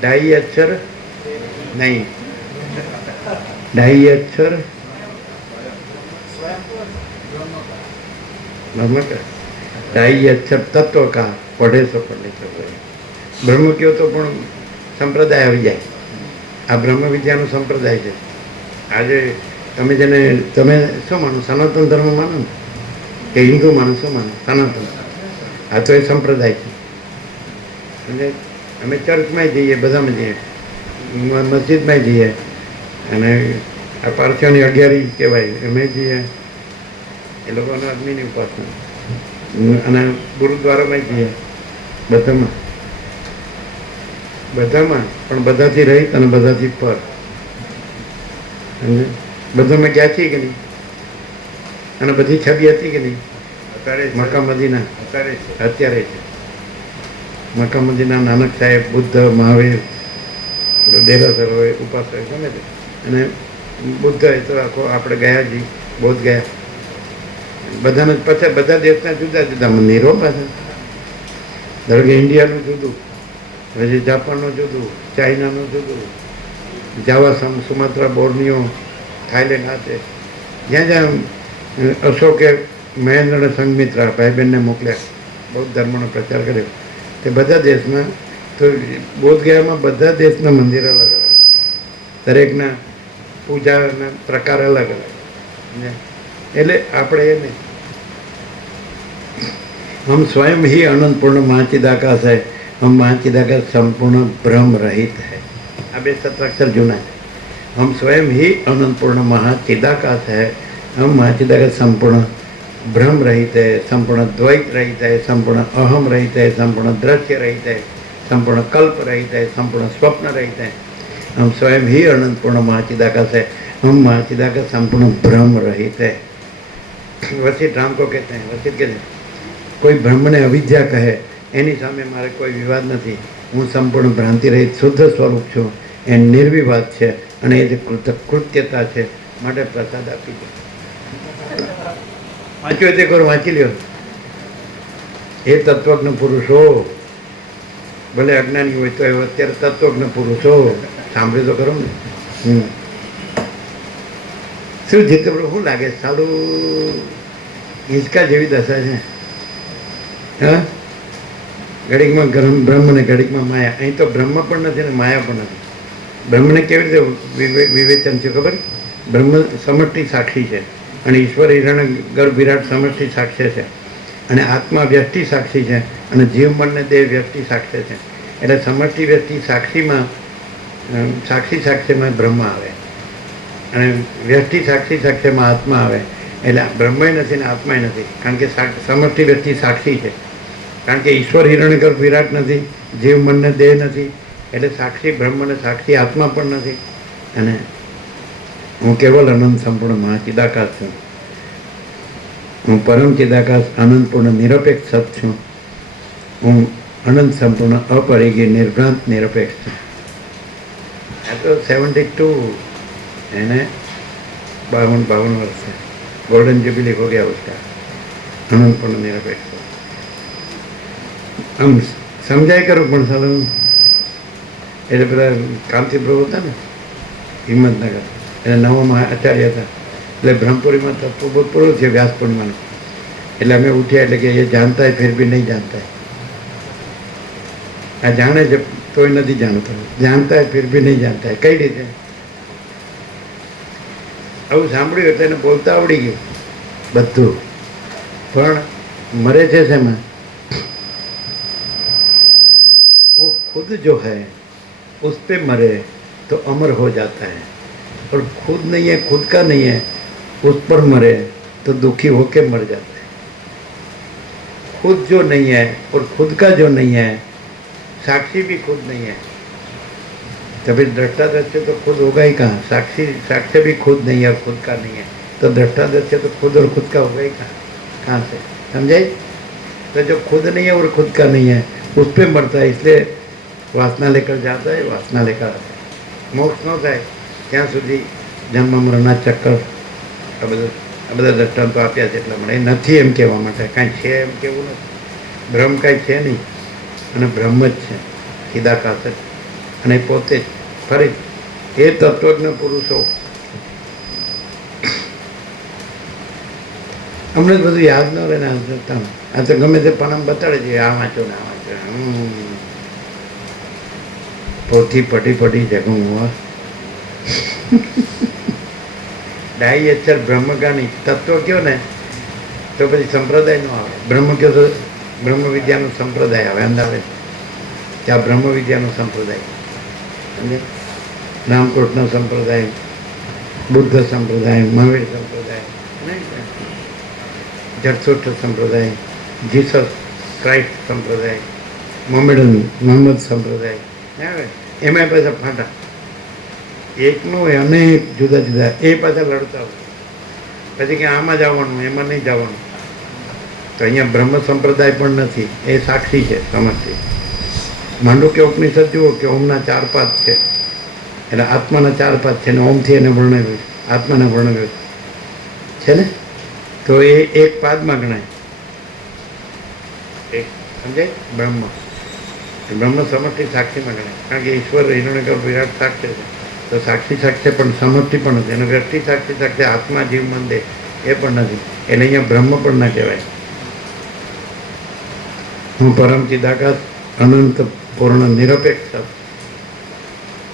ડાઈ અક્ષર નહીં, ડાઈ અક્ષર ब्रह्म का चाहिए अच्छा तत्व का पढ़े सो पढ़े तो ब्रह्म कहो तो पण संप्रदाय આવી જાય. આ બ્રહ્મ વિદ્યાનો સંપ્રદાય છે. આજે તમે જેને તમે શું માનો? સનાતન ધર્મ માનો ને કે હિન્દુ માનો? શું માનો? સનાતન. આ તો એ સંપ્રદાય છે. અને અમે ચર્ચમાં જઈએ, બધામાં જઈએ, મસ્જિદમાં જઈએ, અને આ પારસીઓની અગિયારી કહેવાય અમે જઈએ, એ લોકોનો અગ્નિની ઉપાસના, અને ગુરુદ્વારામાં જઈએ, બધામાં પણ બધાથી રહિત અને બધાથી પર. સમજે? બધામાં ગયા છીએ કે નહીં? અને બધી છબી હતી કે નહીં? અત્યારે મક્કા મદીના અત્યારે છે. અત્યારે છે. મક્કા મદીના નાનક સાહેબ, બુદ્ધ, મહાવીર, દેરાસર હોય, ઉપાસક હોય, ગમે તે. અને બુદ્ધ એ તો આખો આપણે ગયા જ બૌદ્ધ ગયા. બધાને પછી બધા દેશના જુદા જુદા મંદિરો પાછા. ધારો કે ઇન્ડિયાનું જુદું, પછી જાપાનનું જુદું, ચાઇનાનું જુદું, જાવા સુમાત્રા, બોર્નિયો, થાઈલેન્ડ, આ તે જ્યાં જ્યાં અશોકે મહેન્દ્ર અને સંઘમિત્રા ભાઈ બહેનને મોકલ્યા, બૌદ્ધ ધર્મનો પ્રચાર કર્યો, તે બધા દેશમાં. તો બોધ ગયામાં બધા દેશના મંદિર અલગ અલગ, દરેકના પૂજાના પ્રકાર અલગ અલગ. એટલે આપણે એને हम स्वयं ही अनंत पूर्ण महाचिदाकाश है, हम महाचिदाकाश संपूर्ण ब्रह्म रहित है. अब ये सत्राक्षर जुना है. हम स्वयं ही अनंत पूर्ण महाचिदाकाश है, हम महाचिदाकाश संपूर्ण ब्रह्म रहित है, संपूर्ण द्वैत रहित है, संपूर्ण अहम रहित है, संपूर्ण दृश्य रहित है, संपूर्ण कल्प रहित है, संपूर्ण स्वप्न रहित है. हम स्वयं ही अनंत पूर्ण महाचिदाकाश है, हम महाचिदाकाश संपूर्ण ब्रह्म रहित है. वशिष्ठ राम को कहते हैं, वशिष्ठ कहते हैं કોઈ બ્રહ્મને અવિદ્યા કહે એની સામે મારે કોઈ વિવાદ નથી. હું સંપૂર્ણ ભ્રાંતિ રહિત શુદ્ધ સ્વરૂપ છું, એ નિર્વિવાદ છે, અને એ જે કૃત્યતા છે, માટે પ્રસાદ આપી દે. વાંચ્યો તે કરો, વાંચી લ્યો. એ તત્વજ્ઞ પુરુષો, ભલે અજ્ઞાની હોય તો અત્યારે તત્વજ્ઞ પુરુષો સાંભળ્યું તો ખરો ને. શું જીતે શું લાગે? સારું હિંચકા જેવી દશા છે. હા, ઘડીકમાં બ્રહ્મ ને ઘડીકમાં માયા. અહીં તો બ્રહ્મ પણ નથી ને માયા પણ નથી. બ્રહ્મને કેવી રીતે વિવેચન છે ખબર? બ્રહ્મ સમષ્ટિ સાક્ષી છે, અને ઈશ્વર હિરણ્ય ગર્ભ વિરાટ સમષ્ટિ સાક્ષી છે, અને આત્મા વ્યષ્ટિ સાક્ષી છે, અને જીવ મનને દેહ વ્યષ્ટિ સાક્ષી છે. એટલે સમષ્ટિ વ્યષ્ટિ સાક્ષીમાં સાક્ષીમાં બ્રહ્મ આવે, અને વ્યષ્ટિ સાક્ષીમાં આત્મા આવે. એટલે બ્રહ્મય નથી ને આત્માય નથી, કારણ કે સમષ્ટિ વ્યક્તિ સાક્ષી છે. કારણ કે ઈશ્વર હિરણ્યગર્ભ વિરાટ નથી, જીવ મનને દેહ નથી, એટલે સાક્ષી બ્રહ્મ અને સાક્ષી આત્મા પણ નથી. અને હું કેવલ અનંત સંપૂર્ણ મહાચિદાકાશ છું. હું પરમ ચિદાકાશ અનંતપૂર્ણ નિરપેક્ષ સત છું. હું અનંત સંપૂર્ણ અપરિગી નિર્ભ્રાંત નિરપેક્ષ છું. આ તો 72 એને 52 વર્ષ છે. गोल्डन जुबिली हो गया उसका. अनंत पूर्ण निरपेक्ष. हम समझाई करो पण साલું એટલે પેલા કાંતિ પ્રભુ હતા ને હિંમતનગર, એટલે નવામાં આચાર્ય હતા. એટલે બ્રહ્મપુરીમાં તત્વ પૂરું થયું વ્યાસ પૂર્ણિમાનું. એટલે અમે ઉઠ્યા એટલે કે એ જાણતા હોય ફિર બી નહીં જાણતા. આ જાણે છે તોય નથી જાણતો, જાણતા હોય ફિર બી નહીં જાણતા. કઈ રીતે? આવું સાંભળ્યું એટલે એને બોલતા આવડી ગયું બધું, પણ મરે છે શેમાં? वो खुद जो है उस पे मरे तो अमर हो जाता है, और खुद नहीं है, खुद का नहीं है, उस पर मरे तो दुखी होके मर जाता है. खुद जो नहीं है और खुद का जो नहीं है, साक्षी भी खुद नहीं है, तभी दृष्टा दृश्य तो खुद होगा ही कहाँ? साक्षी साक्ष्य भी खुद नहीं है और खुद का नहीं है, तो दृष्टा दृश्य तो खुद और खुद का होगा ही कहाँ से? समझे? तो जो खुद नहीं है और खुद का नहीं है उस पर मरता है, इसलिए वासना लेकर जाता है, वासना लेकर आता है. मोक्ष न થાય ત્યાં સુધી જન્મ મરણના ચક્કર આ બધા દ્રષ્ટાંતો આપ્યા છે એટલા માટે. નથી એમ કહેવા માટે, કાંઈ છે એમ કેવું નથી. બ્રહ્મ કાંઈ છે નહીં, અને બ્રહ્મ જ છે, ચિદાકાશ જ, અને પોતે જ. ફરી એ તત્વજ્ઞ પુરુષો અમને જ બધું યાદ ન રહે ને આ તો ગમે તે પણ બતાડે છે આ વાંચો ને આ વાંચો પોથી પટી જગું ડાઈ અક્ષર બ્રહ્મગાની તત્વ કયો ને તો પછી સંપ્રદાય નો આવે. બ્રહ્મ કયો તો બ્રહ્મ વિદ્યાનો સંપ્રદાય આવે. અંદાજે ત્યાં બ્રહ્મ વિદ્યાનો સંપ્રદાય સમજે. રામકોટનો સંપ્રદાય, બુદ્ધ સંપ્રદાય, મહાવીર સંપ્રદાય, જરસુટ સંપ્રદાય, જીસસ ક્રાઇસ્ટ સંપ્રદાય, મોહમ્મદ સંપ્રદાય આવે. એમાં પાછા ફાંટા એકનું હોય અનેક જુદા જુદા એ પાછા લડતા હોય. પછી કે આમાં જવાનું એમાં નહીં જવાનું. તો અહીંયા બ્રહ્મ સંપ્રદાય પણ નથી, એ સાક્ષી છે સમજથી. માંડુક્ય ઉપનિષદ જુઓ કે ઓમના 4 પાદ છે, એટલે આત્માના 4 પાદ છે ને ઓમથી એને વર્ણવ્યું, આત્માને વર્ણવ્યું છે ને. તો એ એક પાદમાં ગણાય. એક સમજાય બ્રહ્મ સમષ્ટિ સાક્ષીમાં ગણાય. કારણ કે ઈશ્વર હિરણ્યગર્ભ વિરાટ સાક્ષી છે, તો સાક્ષી સાક્ષી પણ સમષ્ટિ પણ નથી. અને વ્યક્તિ સાક્ષી સાક્ષી આત્મા જીવ મન દેહ એ પણ નથી. એટલે અહીંયા બ્રહ્મ પણ ના કહેવાય. હું પરમ ચિદાકાશ અનંત પૂર્ણ નિરપેક્ષ,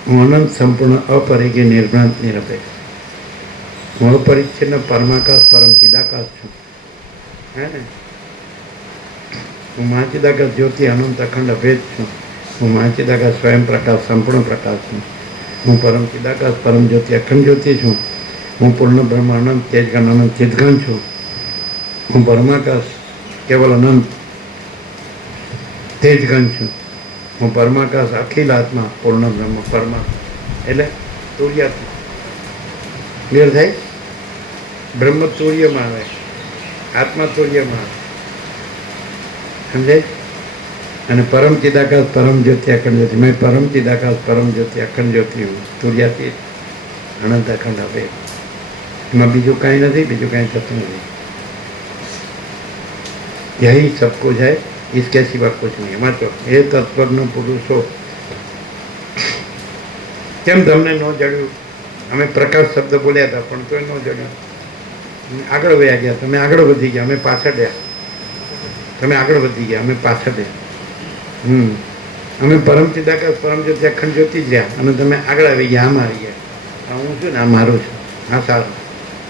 હું અનંત સંપૂર્ણ અપરિગી નિર્ભ્રાંત નિરપેક્ષ, હું અપરિચ્છિન્ન પરમાકાશ પરમ ચિદાકાશ છું. હે ને હું મહાચિદાકાશ જ્યોતિ અનંત અખંડ અભેદ છું. હું મહાચિદાકાશ સ્વયં પ્રકાશ સંપૂર્ણ પ્રકાશ છું. હું પરમ ચિદાકાશ પરમ જ્યોતિ અખંડ જ્યોતિ છું. હું પૂર્ણ બ્રહ્મ અનંત તેજગન અનંત ચિદગન છું. હું પરમાકાશ કેવલ અનંત તેજગન છું. હું પરમાકાશ અખિલ આત્મા પૂર્ણ બ્રહ્મ પરમાત્મા એટલે તુર્યાત્મા. ક્લિયર થાય? બ્રહ્મ તુર્યમાં આવે, આત્મા તુર્યમાં આવે. સમજાય? અને પરમ ચિદાકાશ પરમ જ્યોતિ અખંડ જ્યોતિ, મેં પરમ ચિદાકાશ પરમ જ્યોતિ અખંડ જ્યોતિ હું તુર્યાતી અનંત અખંડ આપે. એમાં બીજું કાંઈ નથી, બીજું કાંઈ થતું નથી. યહી સબ કુછ है, इसके सिवा कुछ नहीं. એમાં તો એ તત્વજ્ઞ પુરુષો કેમ તમને ન જડ્યું? અમે પ્રકાશ શબ્દ બોલ્યા હતા પણ તોય ન જડ્યું. આગળ વયા ગયા, તમે આગળ વધી ગયા, અમે પાછળ રહ્યા. તમે આગળ વધી ગયા, અમે પાછળ રહ્યા. અમે પરમ ચિદાકાશ પરમ જ્યોતિ અખંડ જ્યોતિ જ રહ્યા અને તમે આગળ આવી ગયા, આમાં આવી ગયા. આ હું છું ને આ મારું છું. હા સારું,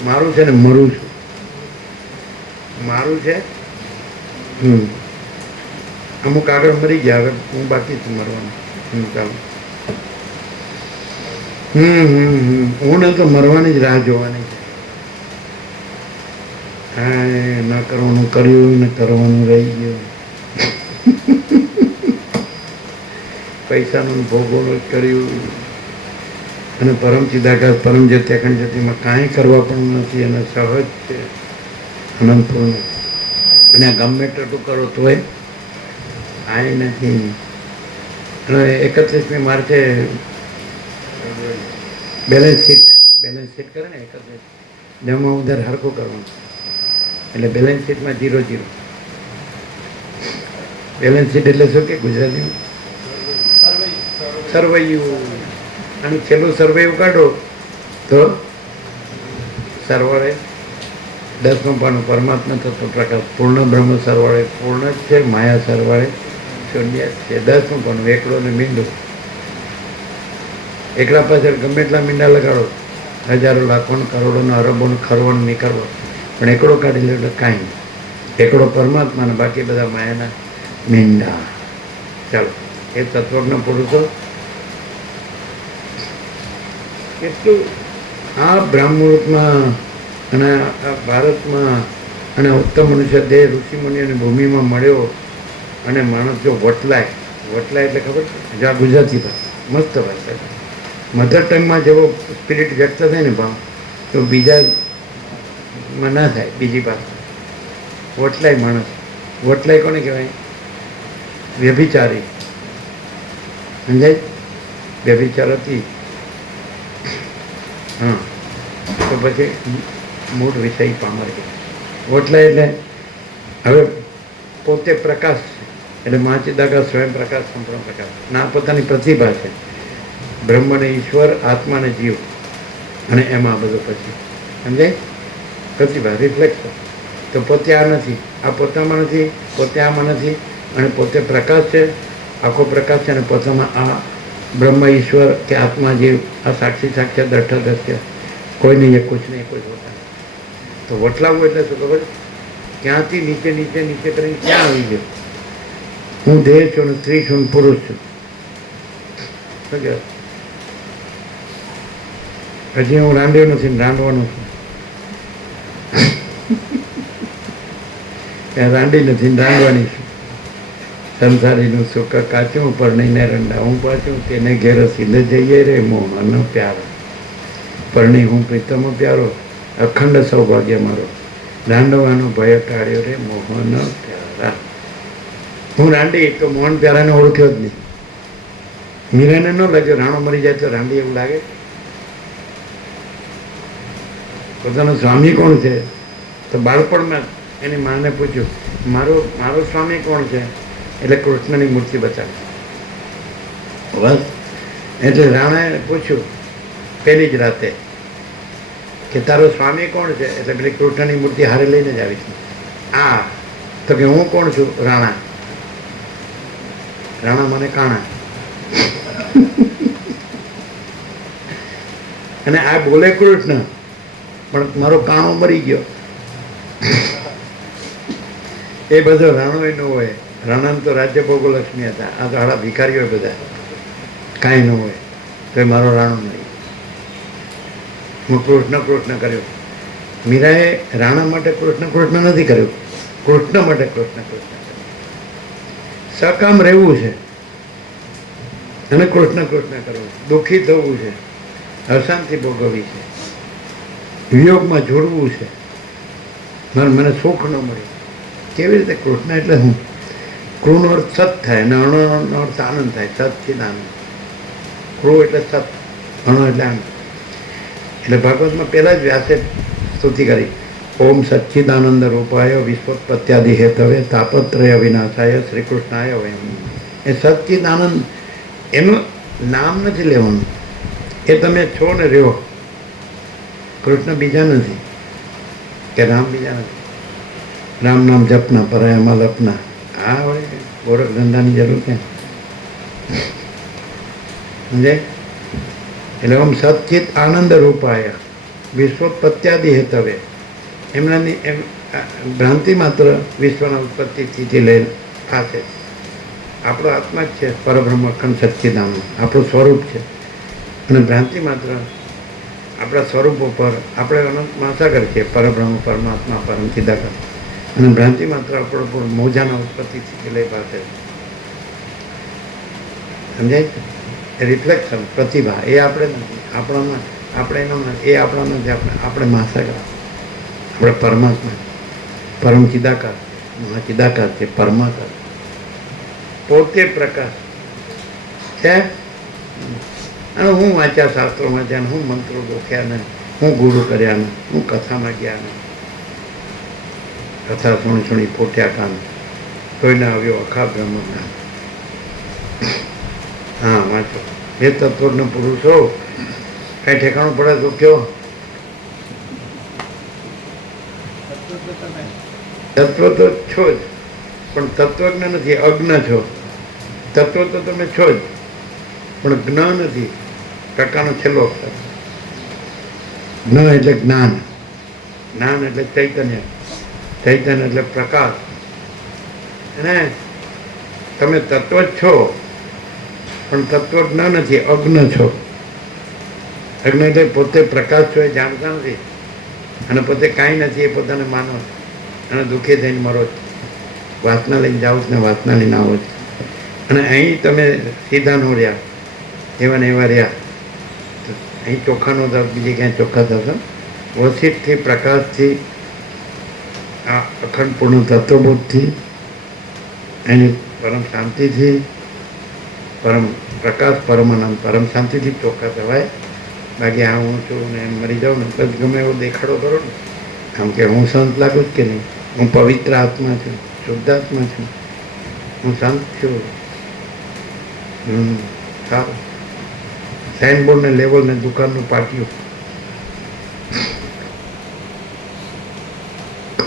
મારું છે ને મરું છું. મારું છે. અમુક આગળ મરી ગયા, હવે હું બાકી છું મરવાનું. ચાલો હું ને તો મરવાની જ રાહ જોવાની છે. હા, ન કરવાનું કર્યું ને કરવાનું રહી ગયું. પૈસાનું ભોગવવાનું કર્યું અને પરમ ચિદાકાશ પરમ જ્યોતિ અખંડ જ્યોતિમાં કાંઈ કરવા પણ નથી. અને સહજ છે, અનંતપૂર્ણ. અને ગમે એટલું કરો તોય આય નથી. અને 31મી માર્ચે બેલેન્સ શીટ કરે ને 31, જેમાં ઉધાર હરખું કરવાનું. એટલે બેલેન્સ શીટમાં 0-0. બેલેન્સ શીટ એટલે શું કે ગુજરાતીમાં સરવૈયું. અને છેલ્લું સરવૈયું કાઢો તો સરવાળે 10મું પાનું પરમાત્મા તત્વ પ્રકાશ પૂર્ણ બ્રહ્મ સરવાળે પૂર્ણ જ છે, માયા સરવાળે શૂન્ય જ છે. 10મું પાનું એકડો ને મીંડું. એકલા પાછળ ગમે એટલા મીંડા લગાડો, હજારો લાખોનો કરોડોનો અરબોનો ખરવાનો નીકળવો, પણ એકડો કાઢી લે એટલે કાંઈ. એકડો પરમાત્માને બાકી બધા માયાના મીંડા. ચાલો, એ તત્વજ્ઞ પુરુષો કેટલું આ બ્રાહ્મણમાં અને ભારતમાં અને ઉત્તમ મનુષ્ય દેહ ઋષિમુનિ અને ભૂમિમાં મળ્યો. અને માણસ જો વટલાય એટલે ખબર છે, જો આ ગુજરાતી ભાષા મસ્ત ભાષા છે. મધર ટંગમાં જેવો સ્પિરિટ વ્યક્ત થાય ને ભાવ, તો બીજામાં ના થાય. બીજી ભાષા વટલાય માણસ. વટલાય કોને કહેવાય? વ્યભિચારી. સમજાય? વ્યભિચાર હતી. હા, તો પછી મૂળ વિષય પામર છે. વટલાય એટલે હવે પોતે પ્રકાશ છે, એટલે મહાચિદાકાશ સ્વયં પ્રકાશ સંપૂર્ણ પ્રકાશ. ના પોતાની પ્રતિભા છે. બ્રહ્મને ઈશ્વર, આત્માને જીવ, અને એમાં બધું પછી સમજાય? પ્રતિભા રિફ્લેક્શન. તો પોતે આ નથી, આ પોતામાં નથી, પોતે આમાં નથી, અને પોતે પ્રકાશ છે, આખો પ્રકાશ છે, અને પોતામાં આ બ્રહ્મ ઈશ્વર કે આત્મા જે આ સાક્ષી સાક્ષાત દ્રષ્ટા કોઈ નહીં, એ કુછ નહીં, કોઈ હોતા નહીં. તો વટલાવવું એટલે શું ખબર? ક્યાંથી નીચે નીચે નીચે કરીને ક્યાં આવી ગયો? હું દેહ છું, ને સ્ત્રી છું, ને પુરુષ છું. શું કહેવાય? હજી હું રાંધ્યો નથી ને રાંધવાનો છું. રાંધી નથી ને રાંધવાની છું. સંસારીનું સુખ કાચું પરણીને રંડા હું પાછું, તેને ઘેર સીધે જઈએ રે મોહનો પ્યારો. પરણી હું પ્રીતમ પ્યારો, અખંડ સૌભાગ્ય મારો, રાંધવાનો ભય ટાળ્યો રે મોહનો પ્યારા. હું રાંધી તો મોહન પ્યારાને ઓળખ્યો જ નહીં. મીરાને ન લાગ્યો રાણો મરી જાય તો રાંધી એવું લાગે. પોતાનો સ્વામી કોણ છે? તો બાળપણમાં એની માને પૂછ્યું, મારો સ્વામી કોણ છે? એટલે કૃષ્ણની મૂર્તિ બતાવી. બસ એટલે રાણાએ પૂછ્યું પહેલી જ રાતે કે તારો સ્વામી કોણ છે? એટલે પેલી કૃષ્ણની મૂર્તિ હારે લઈને જ આવી છે. આ તો કે હું કોણ છું? રાણા. રાણા મને કાણા. અને આ બોલે કૃષ્ણ, પણ મારો કાણો મરી ગયો. એ બધો રાણો ન હોય. રાણાને તો રાજ્ય ભોગો લક્ષ્મી હતા. આ તો હાડા ભિખારીઓ બધા, કાંઈ ન હોય તો એ મારો રાણો મરી ગયો. હું કૃષ્ણ કૃષ્ણ કર્યો. મીરાએ રાણા માટે કૃષ્ણ કૃષ્ણ નથી કર્યું, કૃષ્ણ માટે કૃષ્ણ કૃષ્ણ કર્યું. સકામ રહેવું છે અને કૃષ્ણ કૃષ્ણ કરવું, દુઃખી થવું છે, અશાંતિ ભોગવવી છે, વિયોગમાં જોડવું છે, મને સુખ ન મળ્યું. કેવી રીતે? કૃષ્ણ એટલે હું. કૃનો અર્થ સત થાય અને અણનો અર્થ આનંદ થાય. સતથી આનંદ. કૃ એટલે સત, અણો એટલે આનંદ. એટલે ભાગવતમાં પહેલા જ વ્યાસે સ્તુતિ કરી, ઓમ સચ્ચિદાનંદ રૂપાય વિશ્વોત્પત્યાદિ હેતવે તાપત્રય વિનાશાય શ્રી કૃષ્ણાય વયમ. એ સચ્ચિદાનંદ એનું નામ નથી લેવાનું, એ તમે છો ને રહ્યો. કૃષ્ણ બીજા નથી કે રામ બીજા નથી. રામ નામ જપના પરાયમાં લપના. આ વળી ગોરખ ધંધાની જરૂર કેમ? સમજાય? એટલે આમ સચ્ચિત આનંદ રૂપાય વિશ્વોત્પત્યાદિ હેતવે. એમનાની એમ ભ્રાંતિ માત્ર વિશ્વના ઉત્પત્તિથી લઈને પાસે. આપણો આત્મા જ છે, પરબ્રહ્મ અખંડ સચ્ચિદાનંદ આપણું સ્વરૂપ છે. અને ભ્રાંતિ માત્ર આપણા સ્વરૂપ ઉપર આપણે અનંત માસાગર છીએ, પરબ્રહ્મ પરમાત્મા પરમ ચિદાકાર. અને ભ્રાંતિ માત્ર આપણો મોજાના ઉત્પત્તિથી લઈ પાસે. સમજાય? રિફ્લેક્શન, પ્રતિભા એ આપણે નથી. આપણામાં આપણે એનો એ આપણા નથી. આપણે માસાગર, આપણે પરમાત્મા પરમ ચિદાકાર, મહાચિદાકાર છે, પરમાકાર પોતે પ્રકાશ છે. અને હું વાંચ્યા શાસ્ત્રો વાંચ્યા ને, હું મંત્રો ગોખ્યા ને, હું ગુરુ કર્યા ને, હું કથામાં ગયા ને, કથા સુણી ફોટ્યા કાન, કોઈને આવ્યો અખા બ્રહ્મ જ્ઞાન. હા વાંચો. એ તત્વજ્ઞ પુરુષો કઈ ઠેકાણું પડે તો કયો? તત્વ તો છો જ, પણ તત્વજ્ઞ નથી, અજ્ઞ છો. તત્વ તો તમે છો જ, પણ જ્ઞ નથી. ટકાનો છેલ્લો અક્ષર. જ્ઞ એટલે જ્ઞાન, જ્ઞાન એટલે ચૈતન્ય, ચૈતન્ય એટલે પ્રકાશ. અને તમે તત્વ જ છો, પણ તત્વજ્ઞ નથી, અજ્ઞ છો. અજ્ઞ એટલે પોતે પ્રકાશ છો એ જાણતા નથી, અને પોતે કાંઈ નથી એ પોતાને માનો છો, અને દુઃખી થઈને મરો છો. વાસના લઈને જાઓ ને વાસના લઈને આવો છો. અને અહીં તમે સીધા નો રહ્યા, એવા ને એવા રહ્યા. અહીં ચોખ્ખાનો થતો, બીજે ક્યાંય ચોખ્ખા થતો. વસિતથી, પ્રકાશથી, આ અખંડ પૂર્ણ તત્વબોધથી, એની પરમ શાંતિથી, પરમ પ્રકાશ, પરમાનંદ, પરમ શાંતિથી ચોખ્ખા થવાય. બાકી આ હું છું ને એમ મરી જાઉં ને બસ ગમે એવો દેખાડો કરો ને, આમ કે હું સંત લાગુ જ કે નહીં, હું પવિત્ર આત્મા છું, શુદ્ધ આત્મા છું, હું સંત છું. સારું. સાઇનબોર્ડ ને લેવલ ને દુકાનનું પાટિયું.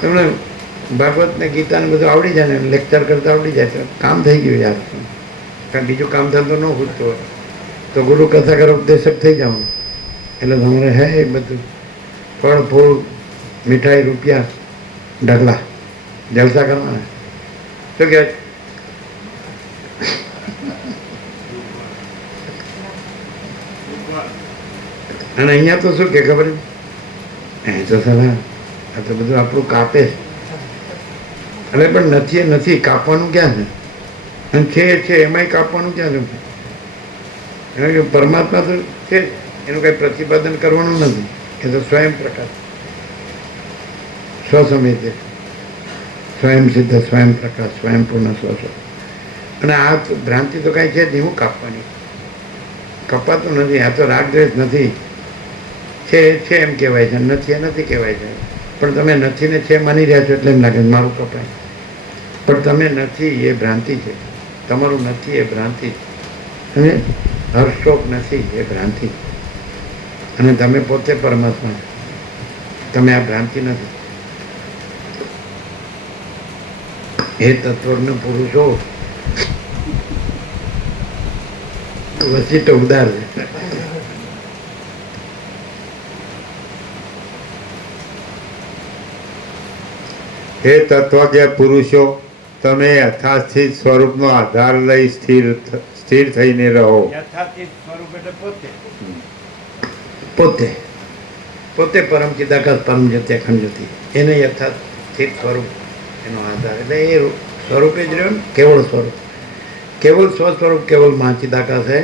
એમણે ભાગવત ને ગીતા ને બધું આવડી જાય ને લેક્ચર કરતા આવડી જાય તો કામ થઈ ગયું યાર. કાંઈ બીજું કામ ધંધો ન ખૂટતો હોય તો ગુરુ કથાકાર ઉપદેશક થઈ જવાનું. એટલે તમારે હે એ બધું ફળ ફૂલ મીઠાઈ રૂપિયા ઢગલા જલસા કરવાના. શું કહે? અને અહીંયા તો શું કે ખબર એ તો સલાહ આ તો બધું આપણું કાપે છે. એટલે પણ નથી એ નથી કાપવાનું ક્યાં છે? અને છે એ છે એમાંય કાપવાનું ક્યાં છે? કારણ કે પરમાત્મા તો છે જ. એનું કંઈ પ્રતિપાદન કરવાનું નથી. એ તો સ્વયં પ્રકાશ સ્વસમય છે, સ્વયં સિદ્ધ, સ્વયં પ્રકાશ, સ્વયં પૂર્ણ સ્વ. અને આ તો ભ્રાંતિ તો કાંઈ છે જ નહીં. હું કાપવાની? કપાતું નથી. આ તો રાગદ્વેષ નથી. છે એ છે એમ કહેવાય છે, નથી એ નથી કહેવાય છે. પણ તમે નથી ને છે માની રહ્યા છો એટલે એમ લાગે છે મારું કપાય. પણ તમે નથી એ ભ્રાંતિ છે. તમારું નથી એ ભ્રાંતિ છે. અને હર્ષોક નથી એ ભ્રાંતિ. અને તમે પોતે પરમાત્મા છો. તમે આ ભ્રાંતિ નથી. એ તત્વજ્ઞ પુરુષો વસીટ ઉદાર છે. હે તત્વજ્ઞ પુરુષો, તમે યથાસ્થિત સ્વરૂપનો આધાર લઈ સ્થિર થઈને રહો. યથાર્થિક સ્વરૂપ એટલે પોતે. પોતે પોતે પરમ ચિદાકાશ પરમ જ્યોતિ અખંડ જ્યોતિ એને યથાસ્થિત સ્વરૂપ એનો આધાર. એટલે એ સ્વરૂપે જ રહ્યો ને કેવળ સ્વરૂપ, કેવળ સ્વસ્વરૂપ, કેવળ મહાચિદાકાશ છે.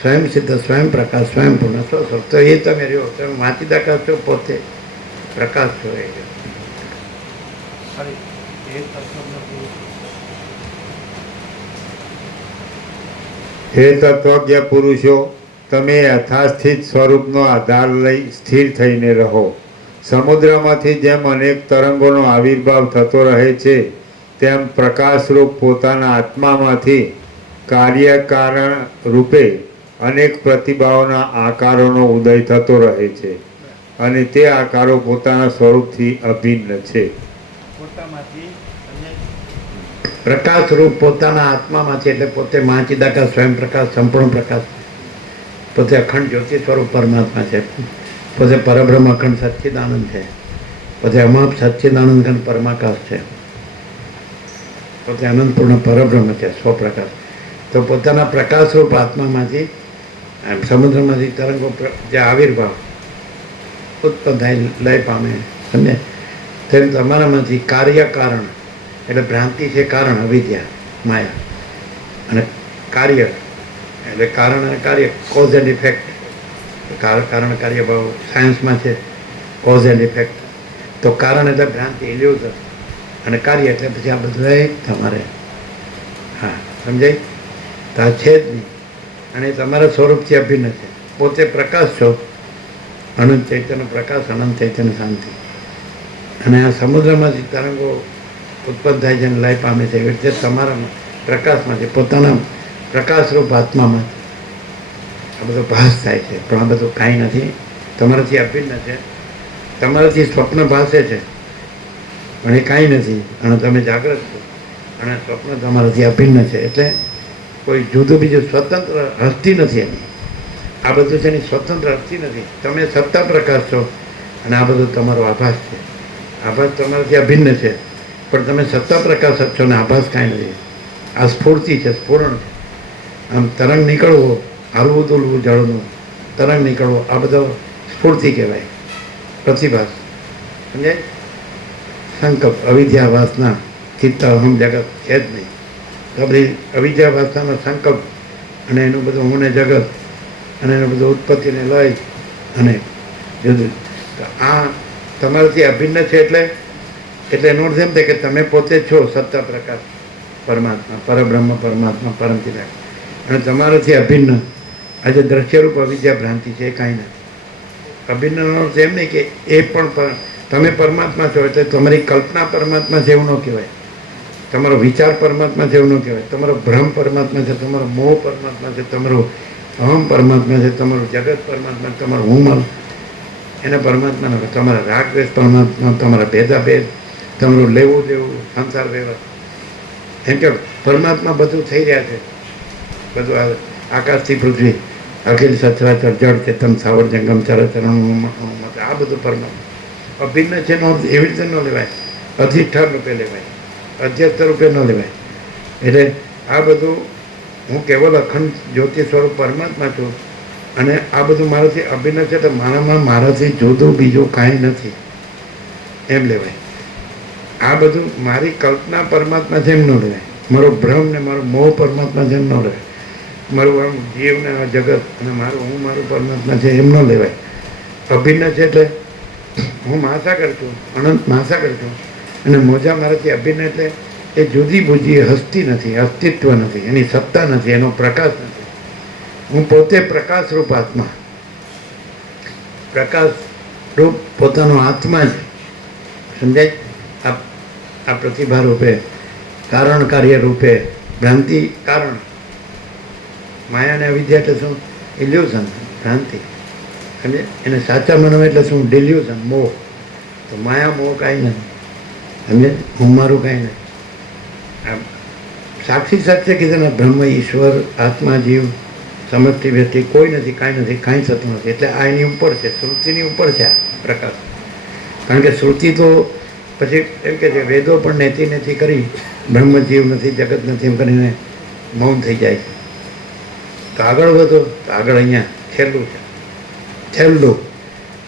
સ્વયં સિદ્ધ, સ્વયં પ્રકાશ, સ્વયં પૂર્ણ સ્વસ્વરૂપ. તો એ તમે રહ્યો, તમે મહાચિદાકાશ છો, પોતે પ્રકાશ છો. એ ફરી એ તત્વજ્ઞ પુરુષ. હે તત્વજ્ઞ પુરુષો, તમે યથાસ્થિત સ્વરૂપનો આધાર લઈ સ્થિર થઈને રહો. સમુદ્રમાંથી જેમ અનેક તરંગોનો આવિર્ભાવ થતો રહે છે, તેમ પ્રકાશરૂપ પોતાના આત્મામાંથી કાર્યકારણ રૂપે અનેક પ્રતિભાવોના આકારોનો ઉદય થતો રહે છે. અને તે આકારો પોતાના સ્વરૂપથી અભિન્ન છે. પોતામાંથી અને પ્રકાશ રૂપ પોતાના આત્મામાંથી, એટલે પોતે મહાચિદાકાશ, સ્વયં પ્રકાશ, સંપૂર્ણ પ્રકાશ, પોતે અખંડ જ્યોતિ સ્વરૂપ પરમાત્મા છે. પોતે પરબ્રહ્મ અખંડ સચ્ચિદાનંદ છે. પોતે અમાપ સચ્ચિદાનંદ ખંડ પરમાકાશ છે. પોતે અનંતપૂર્ણ પરબ્રહ્મ છે, સ્વપ્રકાશ. તો પોતાના પ્રકાશરૂપ આત્મામાંથી સમુદ્રમાંથી તરંગો જે આવિર્ભાવ ઉત્પન્ન થાય, લય પામે, સમજે? તેમ તમારામાંથી કાર્ય કારણ, એટલે ભ્રાંતિ છે કારણ, અવિદ્યા, માયા. અને કાર્ય એટલે કારણ અને કાર્ય, કોઝ એન્ડ ઇફેક્ટ. કારણ કાર્ય ભાવ સાયન્સમાં છે, કોઝ એન્ડ ઇફેક્ટ. તો કારણ એટલે ભ્રાંતિ, ઇલ્યુઝન, અને કાર્ય એટલે પછી આ બધું તમારે, હા, સમજાય? તો આ છે જ નહીં. અને તમારા સ્વરૂપથી અભિન્ન છે. પોતે પ્રકાશ છો, અનંત ચૈતન્ય પ્રકાશ, અનંત ચૈતન્ય શાંતિ. અને આ સમુદ્રમાંથી તરંગો ઉત્પન્ન થાય છે અને લય પામે છે. એવી રીતે તમારા પ્રકાશમાંથી, પોતાના પ્રકાશરૂપ આત્મામાંથી આ બધો ભાસ થાય છે. પણ આ બધું કાંઈ નથી, તમારાથી અભિન્ન છે. તમારાથી સ્વપ્ન ભાસે છે પણ એ કાંઈ નથી. અને તમે જાગ્રત છો અને સ્વપ્ન તમારાથી અભિન્ન છે. એટલે કોઈ જુદું બીજું સ્વતંત્ર હસ્તી નથી એની. આ બધું છે એની સ્વતંત્ર હસ્તી નથી. તમે સત્તા પ્રકાશ છો અને આ બધું તમારો આભાસ છે. આભાસ તમારાથી અભિન્ન છે પણ તમે સત્તા પ્રકાશ જ છો ને આભાસ કાંઈ નથી. આ સ્ફૂર્તિ છે, સ્ફુરણ છે. આમ તરંગ નીકળવો, હલવું દુલવું જળનું તરંગ નીકળવો, આ બધો સ્ફૂર્તિ કહેવાય, પ્રતિભાસ. સમજાય? સંકલ્પ, અવિદ્યા, વાસના, ચિત્ત, અહમ, જગત છે જ નહીં. તો બધી અવિદ્યા, વાસનાનો સંકલ્પ અને એનું બધું હું ને જગત અને એનું બધું ઉત્પત્તિને લય અને જુદું. તો આ તમારાથી અભિન્ન છે. એટલે એનો અર્થ એમ થાય કે તમે પોતે છો સત્તા પ્રકાશ પરમાત્મા, પરબ્રહ્મ પરમાત્મા, પરમપિતા. અને તમારાથી અભિન્ન આજે દ્રશ્યરૂપ અવિદ્યા ભ્રાંતિ છે, એ કાંઈ નથી. અભિન્નનો અર્થ એમ નહીં કે એ પણ તમે પરમાત્મા છો એટલે તમારી કલ્પના પરમાત્મા છે એવું ન કહેવાય, તમારો વિચાર પરમાત્મા છે એવું ન કહેવાય, તમારો ભ્રમ પરમાત્મા છે, તમારો મોહ પરમાત્મા છે, તમારો અહમ પરમાત્મા છે, તમારું જગત પરમાત્મા, તમારું હું એને પરમાત્મા ન, તમારા રાગ દ્વેષ પરમાત્મા, તમારા ભેદાભેદ, તમારું લેવું દેવું, સંસાર વ્યવહાર. એમ કે પરમાત્મા બધું થઈ રહ્યા છે, બધું આકાશથી પૃથ્વી, અખિલ સચરાચર જળ ચેતન સાવર જંગમ ચરચરણ, આ બધું પરમાત્મા અભિન્ન છે. એવી રીતે ન લેવાય, અધિષ્ઠાન રૂપે લેવાય, અધ્યસ્થ રૂપે ન લેવાય. એટલે આ બધું હું કેવલ અખંડ જ્યોતિ સ્વરૂપ પરમાત્મા છું, અને આ બધું મારાથી અભિન્ન છે, તો મારાથી જુદું બીજું કાંઈ નથી એમ લેવાય. આ બધું મારી કલ્પના પરમાત્મા જેમ ન લેવાય, મારો ભ્રમ ને મારો મોહ પરમાત્મા જેમ ન લેવાય, મારું આમ જીવ ને આ જગત અને મારું પરમાત્મા છે એમ ન લેવાય. અભિન્ન છે એટલે હું મહાસાગર છું, અનંત મહાસાગર છું, અને મોજા મારાથી અભિન્ન એટલે એ જુદી બુજી હસ્તી નથી, અસ્તિત્વ નથી, એની સત્તા નથી, એનો પ્રકાશ નથી. હું પોતે પ્રકાશ રૂપ આત્મા, પ્રકાશ રૂપ પોતાનો આત્મા જ સમજાય. આ પ્રતિભા રૂપે, કારણ કાર્ય રૂપે, ભ્રાંતિ કારણ, માયા અને અવિદ્યા એટલે શું? ઇલ્યુઝન, ભ્રાંતિ. સમજે? એને સાચા માનવા એટલે શું? ડિલ્યુઝન, મોહ. તો માયા મોહ કાંઈ નથી, સમજે? હું મારું કાંઈ નથી. આ સાક્ષી સત્ય કીધું ને, બ્રહ્મ, ઈશ્વર, આત્મા, જીવ, સમષ્ટિ વ્યક્તિ કોઈ નથી, કાંઈ નથી, કાંઈ થતું નથી. એટલે આ એની ઉપર છે, શ્રુતિની ઉપર છે આ પ્રકાશ. કારણ કે શ્રુતિ તો પછી એમ કે છે, વેદો પણ નેતિ કરી બ્રહ્મ, જીવ નથી, જગત નથી એમ કરીને મૌન થઈ જાય છે. તો આગળ વધો, તો આગળ અહીંયા છેલ્લું છે, છેલ્લું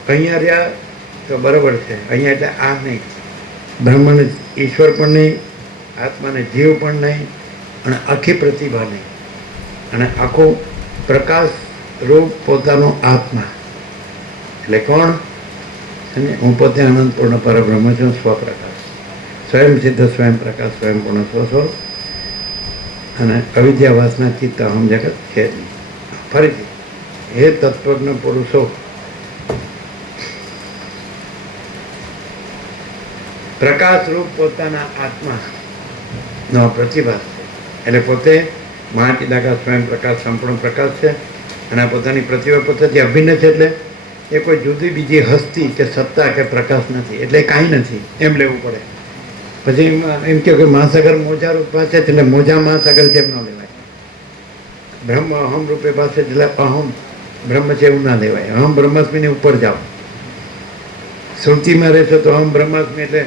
અહીંયા રહ્યા તો બરાબર છે. અહીંયા એટલે આ નહીં, બ્રહ્મને ઈશ્વર પણ નહીં, આત્માને જીવ પણ નહીં, અને આખી પ્રતિભા નહીં, અને આખો પ્રકાશ રૂપ પોતાનો આત્મા. એટલે કોણ? અને હું પોતે અનંતપૂર્ણ પરબ્રહ્મ છું, સ્વપ્રકાશ, સ્વયં સિદ્ધ, સ્વયં પ્રકાશ, સ્વયં પૂર્ણ સ્વ. અને અવિદ્યા વાસના ચિત્ત અહમ જગત છે જ નહીં. ફરીથી હે તત્વજ્ઞ પુરુષો, પ્રકાશ રૂપ પોતાના આત્માનો પ્રતિભાસ છે. એટલે પોતે મહાચિદાકાશ, સ્વયં પ્રકાશ, સંપૂર્ણ પ્રકાશ છે, અને પોતાની પ્રતિભા પોતાથી અભિન્ન છે. એટલે એ કોઈ જુદી બીજી હસ્તી કે સત્તા કે પ્રકાશ નથી, એટલે કાંઈ નથી એમ લેવું પડે. પછી એમ કહ્યું કે મહાસાગર મોજા રૂપ પાસે છે, એટલે મોજા મહાસાગર જેમ ન લેવાય. બ્રહ્મ અહમ રૂપે પાસે એટલે અહમ બ્રહ્મ છે એવું ના લેવાય. અહમ બ્રહ્માસ્મીની ઉપર જાઓ, શ્રુતિમાં રહેશો તો અહમ બ્રહ્માસ્મી એટલે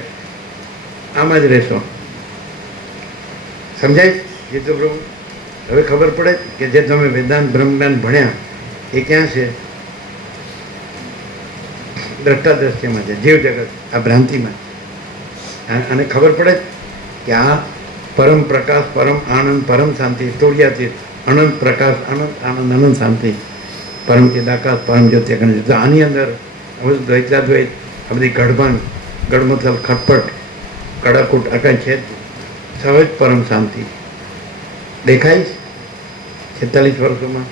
આમાં જ રહેશો. સમજાય જીતુ પ્રભુ? હવે ખબર પડે કે જે તમે વેદાંત બ્રહ્મજ્ઞાન ભણ્યા એ ક્યાં છે? દ્રષ્ટા દ્રશ્યમાં છે, જીવ જગત, આ ભ્રાંતિમાં. અને ખબર પડે કે આ પરમ પ્રકાશ, પરમ આનંદ, પરમ શાંતિ, તુર્યાતીત, અનંત પ્રકાશ, અનંત આનંદ, અનંત શાંતિ, પરમ ચિદાકાશ, પરમ જ્યોતિ અખંડ. આની અંદર હવે દ્વૈતાદ્વૈત, આ બધી ગઢભાંગ, ગઢમથલ, ખટપટ, કડાકૂટ આ કાંઈ છે જ. સહજ પરમ શાંતિ દેખાય 46 વર્ષોમાં.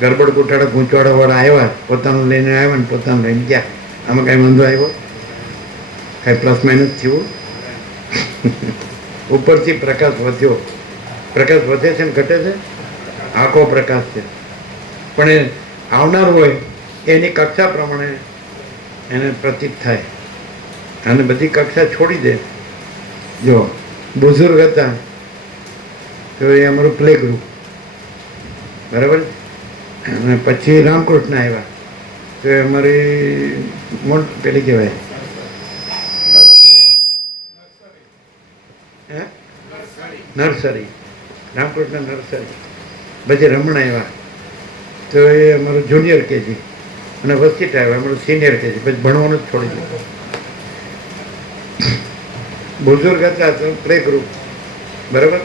ગરબડ ગોટાળા ગૂંચવાડાવાળા આવ્યા, પોતાનું લઈને આવ્યા ને પોતાનું લઈને ગયા. આમાં કાંઈ વાંધો આવ્યો? કાંઈ પ્લસ માઇનસ થયું? ઉપરથી પ્રકાશ વધ્યો. પ્રકાશ વધે છે ને ઘટે છે? આખો પ્રકાશ છે, પણ એ આવનાર હોય એની કક્ષા પ્રમાણે એને પ્રતીત થાય, અને બધી કક્ષા છોડી દે. જો બુઝુર્ગ હતા તો એ અમારું પ્લે ગ્રુપ, બરાબર. અને પછી રામકૃષ્ણ આવ્યા તો એ અમારી પેલી કહેવાય નર્સરી, રામકૃષ્ણ નર્સરી. પછી રમણ આવ્યા તો એ અમારું જુનિયર કેજી, અને વસ્તીટ આવ્યા અમારું સિનિયર કેજી. પછી ભણવાનું જ છોડી દીધું. બુઝુર્ગ હતા તો પ્લે ગ્રુપ, બરાબર.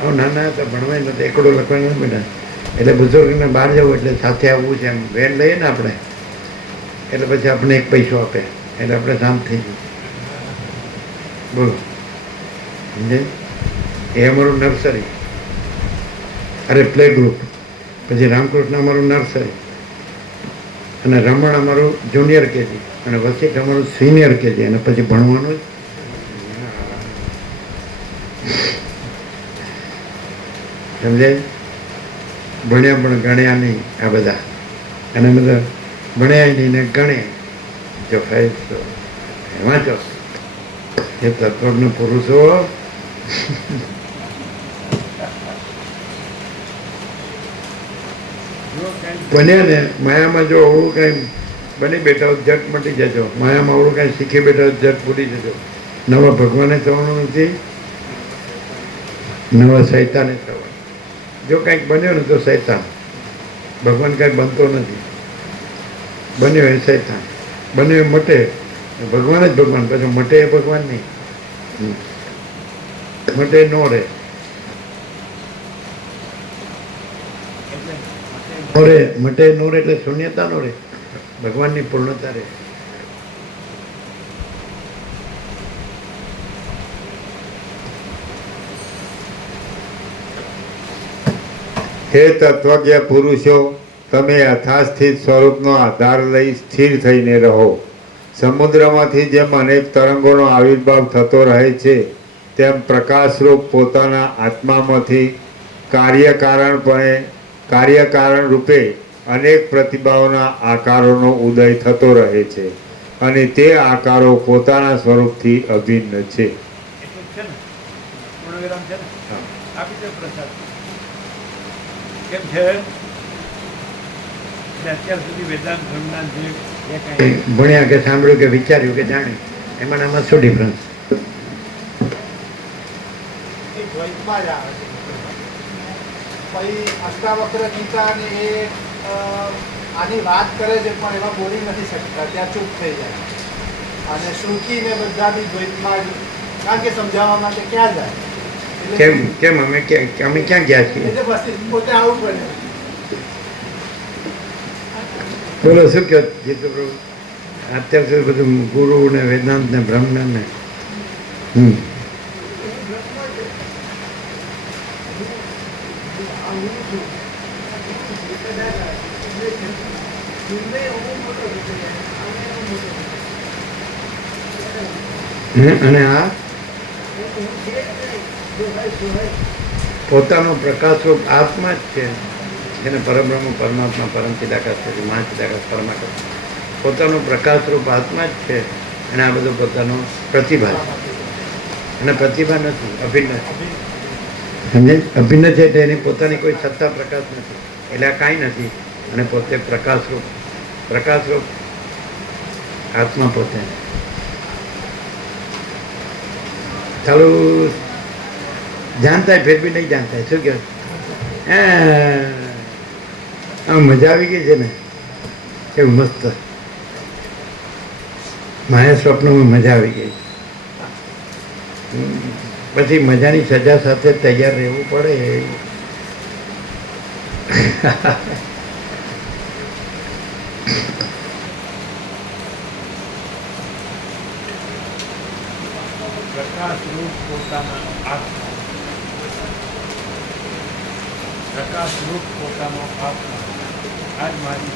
હવે નાના હતા, ભણવાય નહોતા, એકડું લખવાનું નથી બેટા. એટલે બુઝુર્ગને બહાર જવું એટલે સાથે આવવું છે, એમ વેન લઈએ ને આપણે, એટલે પછી આપણે એક પૈસો આપે એટલે આપણે શાંત થઈ ગયું. બોલો, સમજે? એ અમારું નર્સરી, અરે પ્લે ગ્રુપ. પછી રામકૃષ્ણ અમારું નર્સરી, અને રમણ અમારું જુનિયર કેજી, અને વસીઠ અમારું સિનિયર કેજી, અને પછી ભણવાનું જ. સમજાય? ભણ્યા પણ ગણ્યા નહીં આ બધા, અને બધા ભણ્યા નહીં ને ગણે. જો ફાઈલ વાંચો એ તત્વજ્ઞ પુરુષો જો કંઈ બન્યા ને માયામાં જો અવળું કાંઈ બની બેઠા હોત જટ મટી જજો, માયામાં અવળું કાંઈ શીખી બેઠા હોત જટ ભૂલી જજો. નવા ભગવાને થવાનું નથી, નવા સૈતાને થવાનું. જો કાંઈક બન્યો ને તો સૈતાન, ભગવાન કાંઈ બનતો નથી. બન્યો એ સૈતાન, બન્યો એ મટે, ભગવાન જ ભગવાન, પછી મટે એ ભગવાન નહીં. મટે નો રહે, મટે નો રહે એટલે શૂન્યતા નો રહે, ભગવાનની પૂર્ણતા રહે. હે તત્વજ્ઞ પુરુષો, તમે યથાસ્થિત સ્વરૂપનો આધાર લઈ સ્થિર થઈને રહો. સમુદ્રમાંથી જેમ અનેક તરંગોનો આવિર્ભાવ થતો રહે છે, તેમ પ્રકાશરૂપ પોતાના આત્મામાંથી કાર્યકારણ રૂપે અનેક પ્રતિભાઓના આકારોનો ઉદય થતો રહે છે અને તે આકારો પોતાના સ્વરૂપથી અભિન્ન છે. એટલું જ છે ને, પૂર્ણવિરામ છે ને, આપી દે પ્રસાદ. કેમ છે કે અત્યાર સુધી વેદાંત ધર્મના જે કાંઈ ભણ્યા કે સાંભળ્યું કે વિચાર્યું કે જાણ્યું, એમાં આમાં શું ડિફરન્સ? એ દ્વૈતમાં જ આવે છે. પછી અષ્ટાવક્ર ગીતા ને એ આની વાત કરે છે પણ એમાં બોલી નથી શકતા, ત્યાં ચૂપ થઈ જાય. અને શ્રુતિ ને બધા બી દ્વૈતમાં જ, કારણ કે સમજાવવા માટે ક્યાં જાય કેમ કેમ અમે ક્યાં ગયા છીએ? એટલે પછી પોતે આવું બને. બોલો શું કહો જીતુ પ્રભુ? અત્યાર સુધી બધું ગુરુ ને વેદાંત ને બ્રહ્મ ને અને આ પોતાનો પ્રકાશરૂપ આત્મા જ છે, જેને પરબ્રહ્મ પરમાત્મા પરમ ચિદાકાશ છે, મહા ચિદાકાશ પરમાત્મા પોતાનો પ્રકાશરૂપ આત્મા જ છે. અને આ બધો પોતાનો પ્રતિભા છે. અને પ્રતિભા નથી, અભિન્ન છે. સમજે? અભિન્ન છે એટલે એની પોતાની કોઈ સત્તા પ્રકાશ નથી, એટલે આ કાંઈ નથી. અને પોતે પ્રકાશરૂપ આત્મા પોતે. ચાલું जानता है फिर भी नहीं जानता है. શું કહેવાય? મજા આવી ગઈ છે ને, કેવું મસ્ત માયા સ્વપ્નમાં મજા આવી ગઈ. પછી મજાની સજા સાથે તૈયાર રહેવું પડે. પ્રકાશરૂપ પોતાના આત્મા, પ્રકાશરૂપ પોતાનો આત્મા, આ જ મારી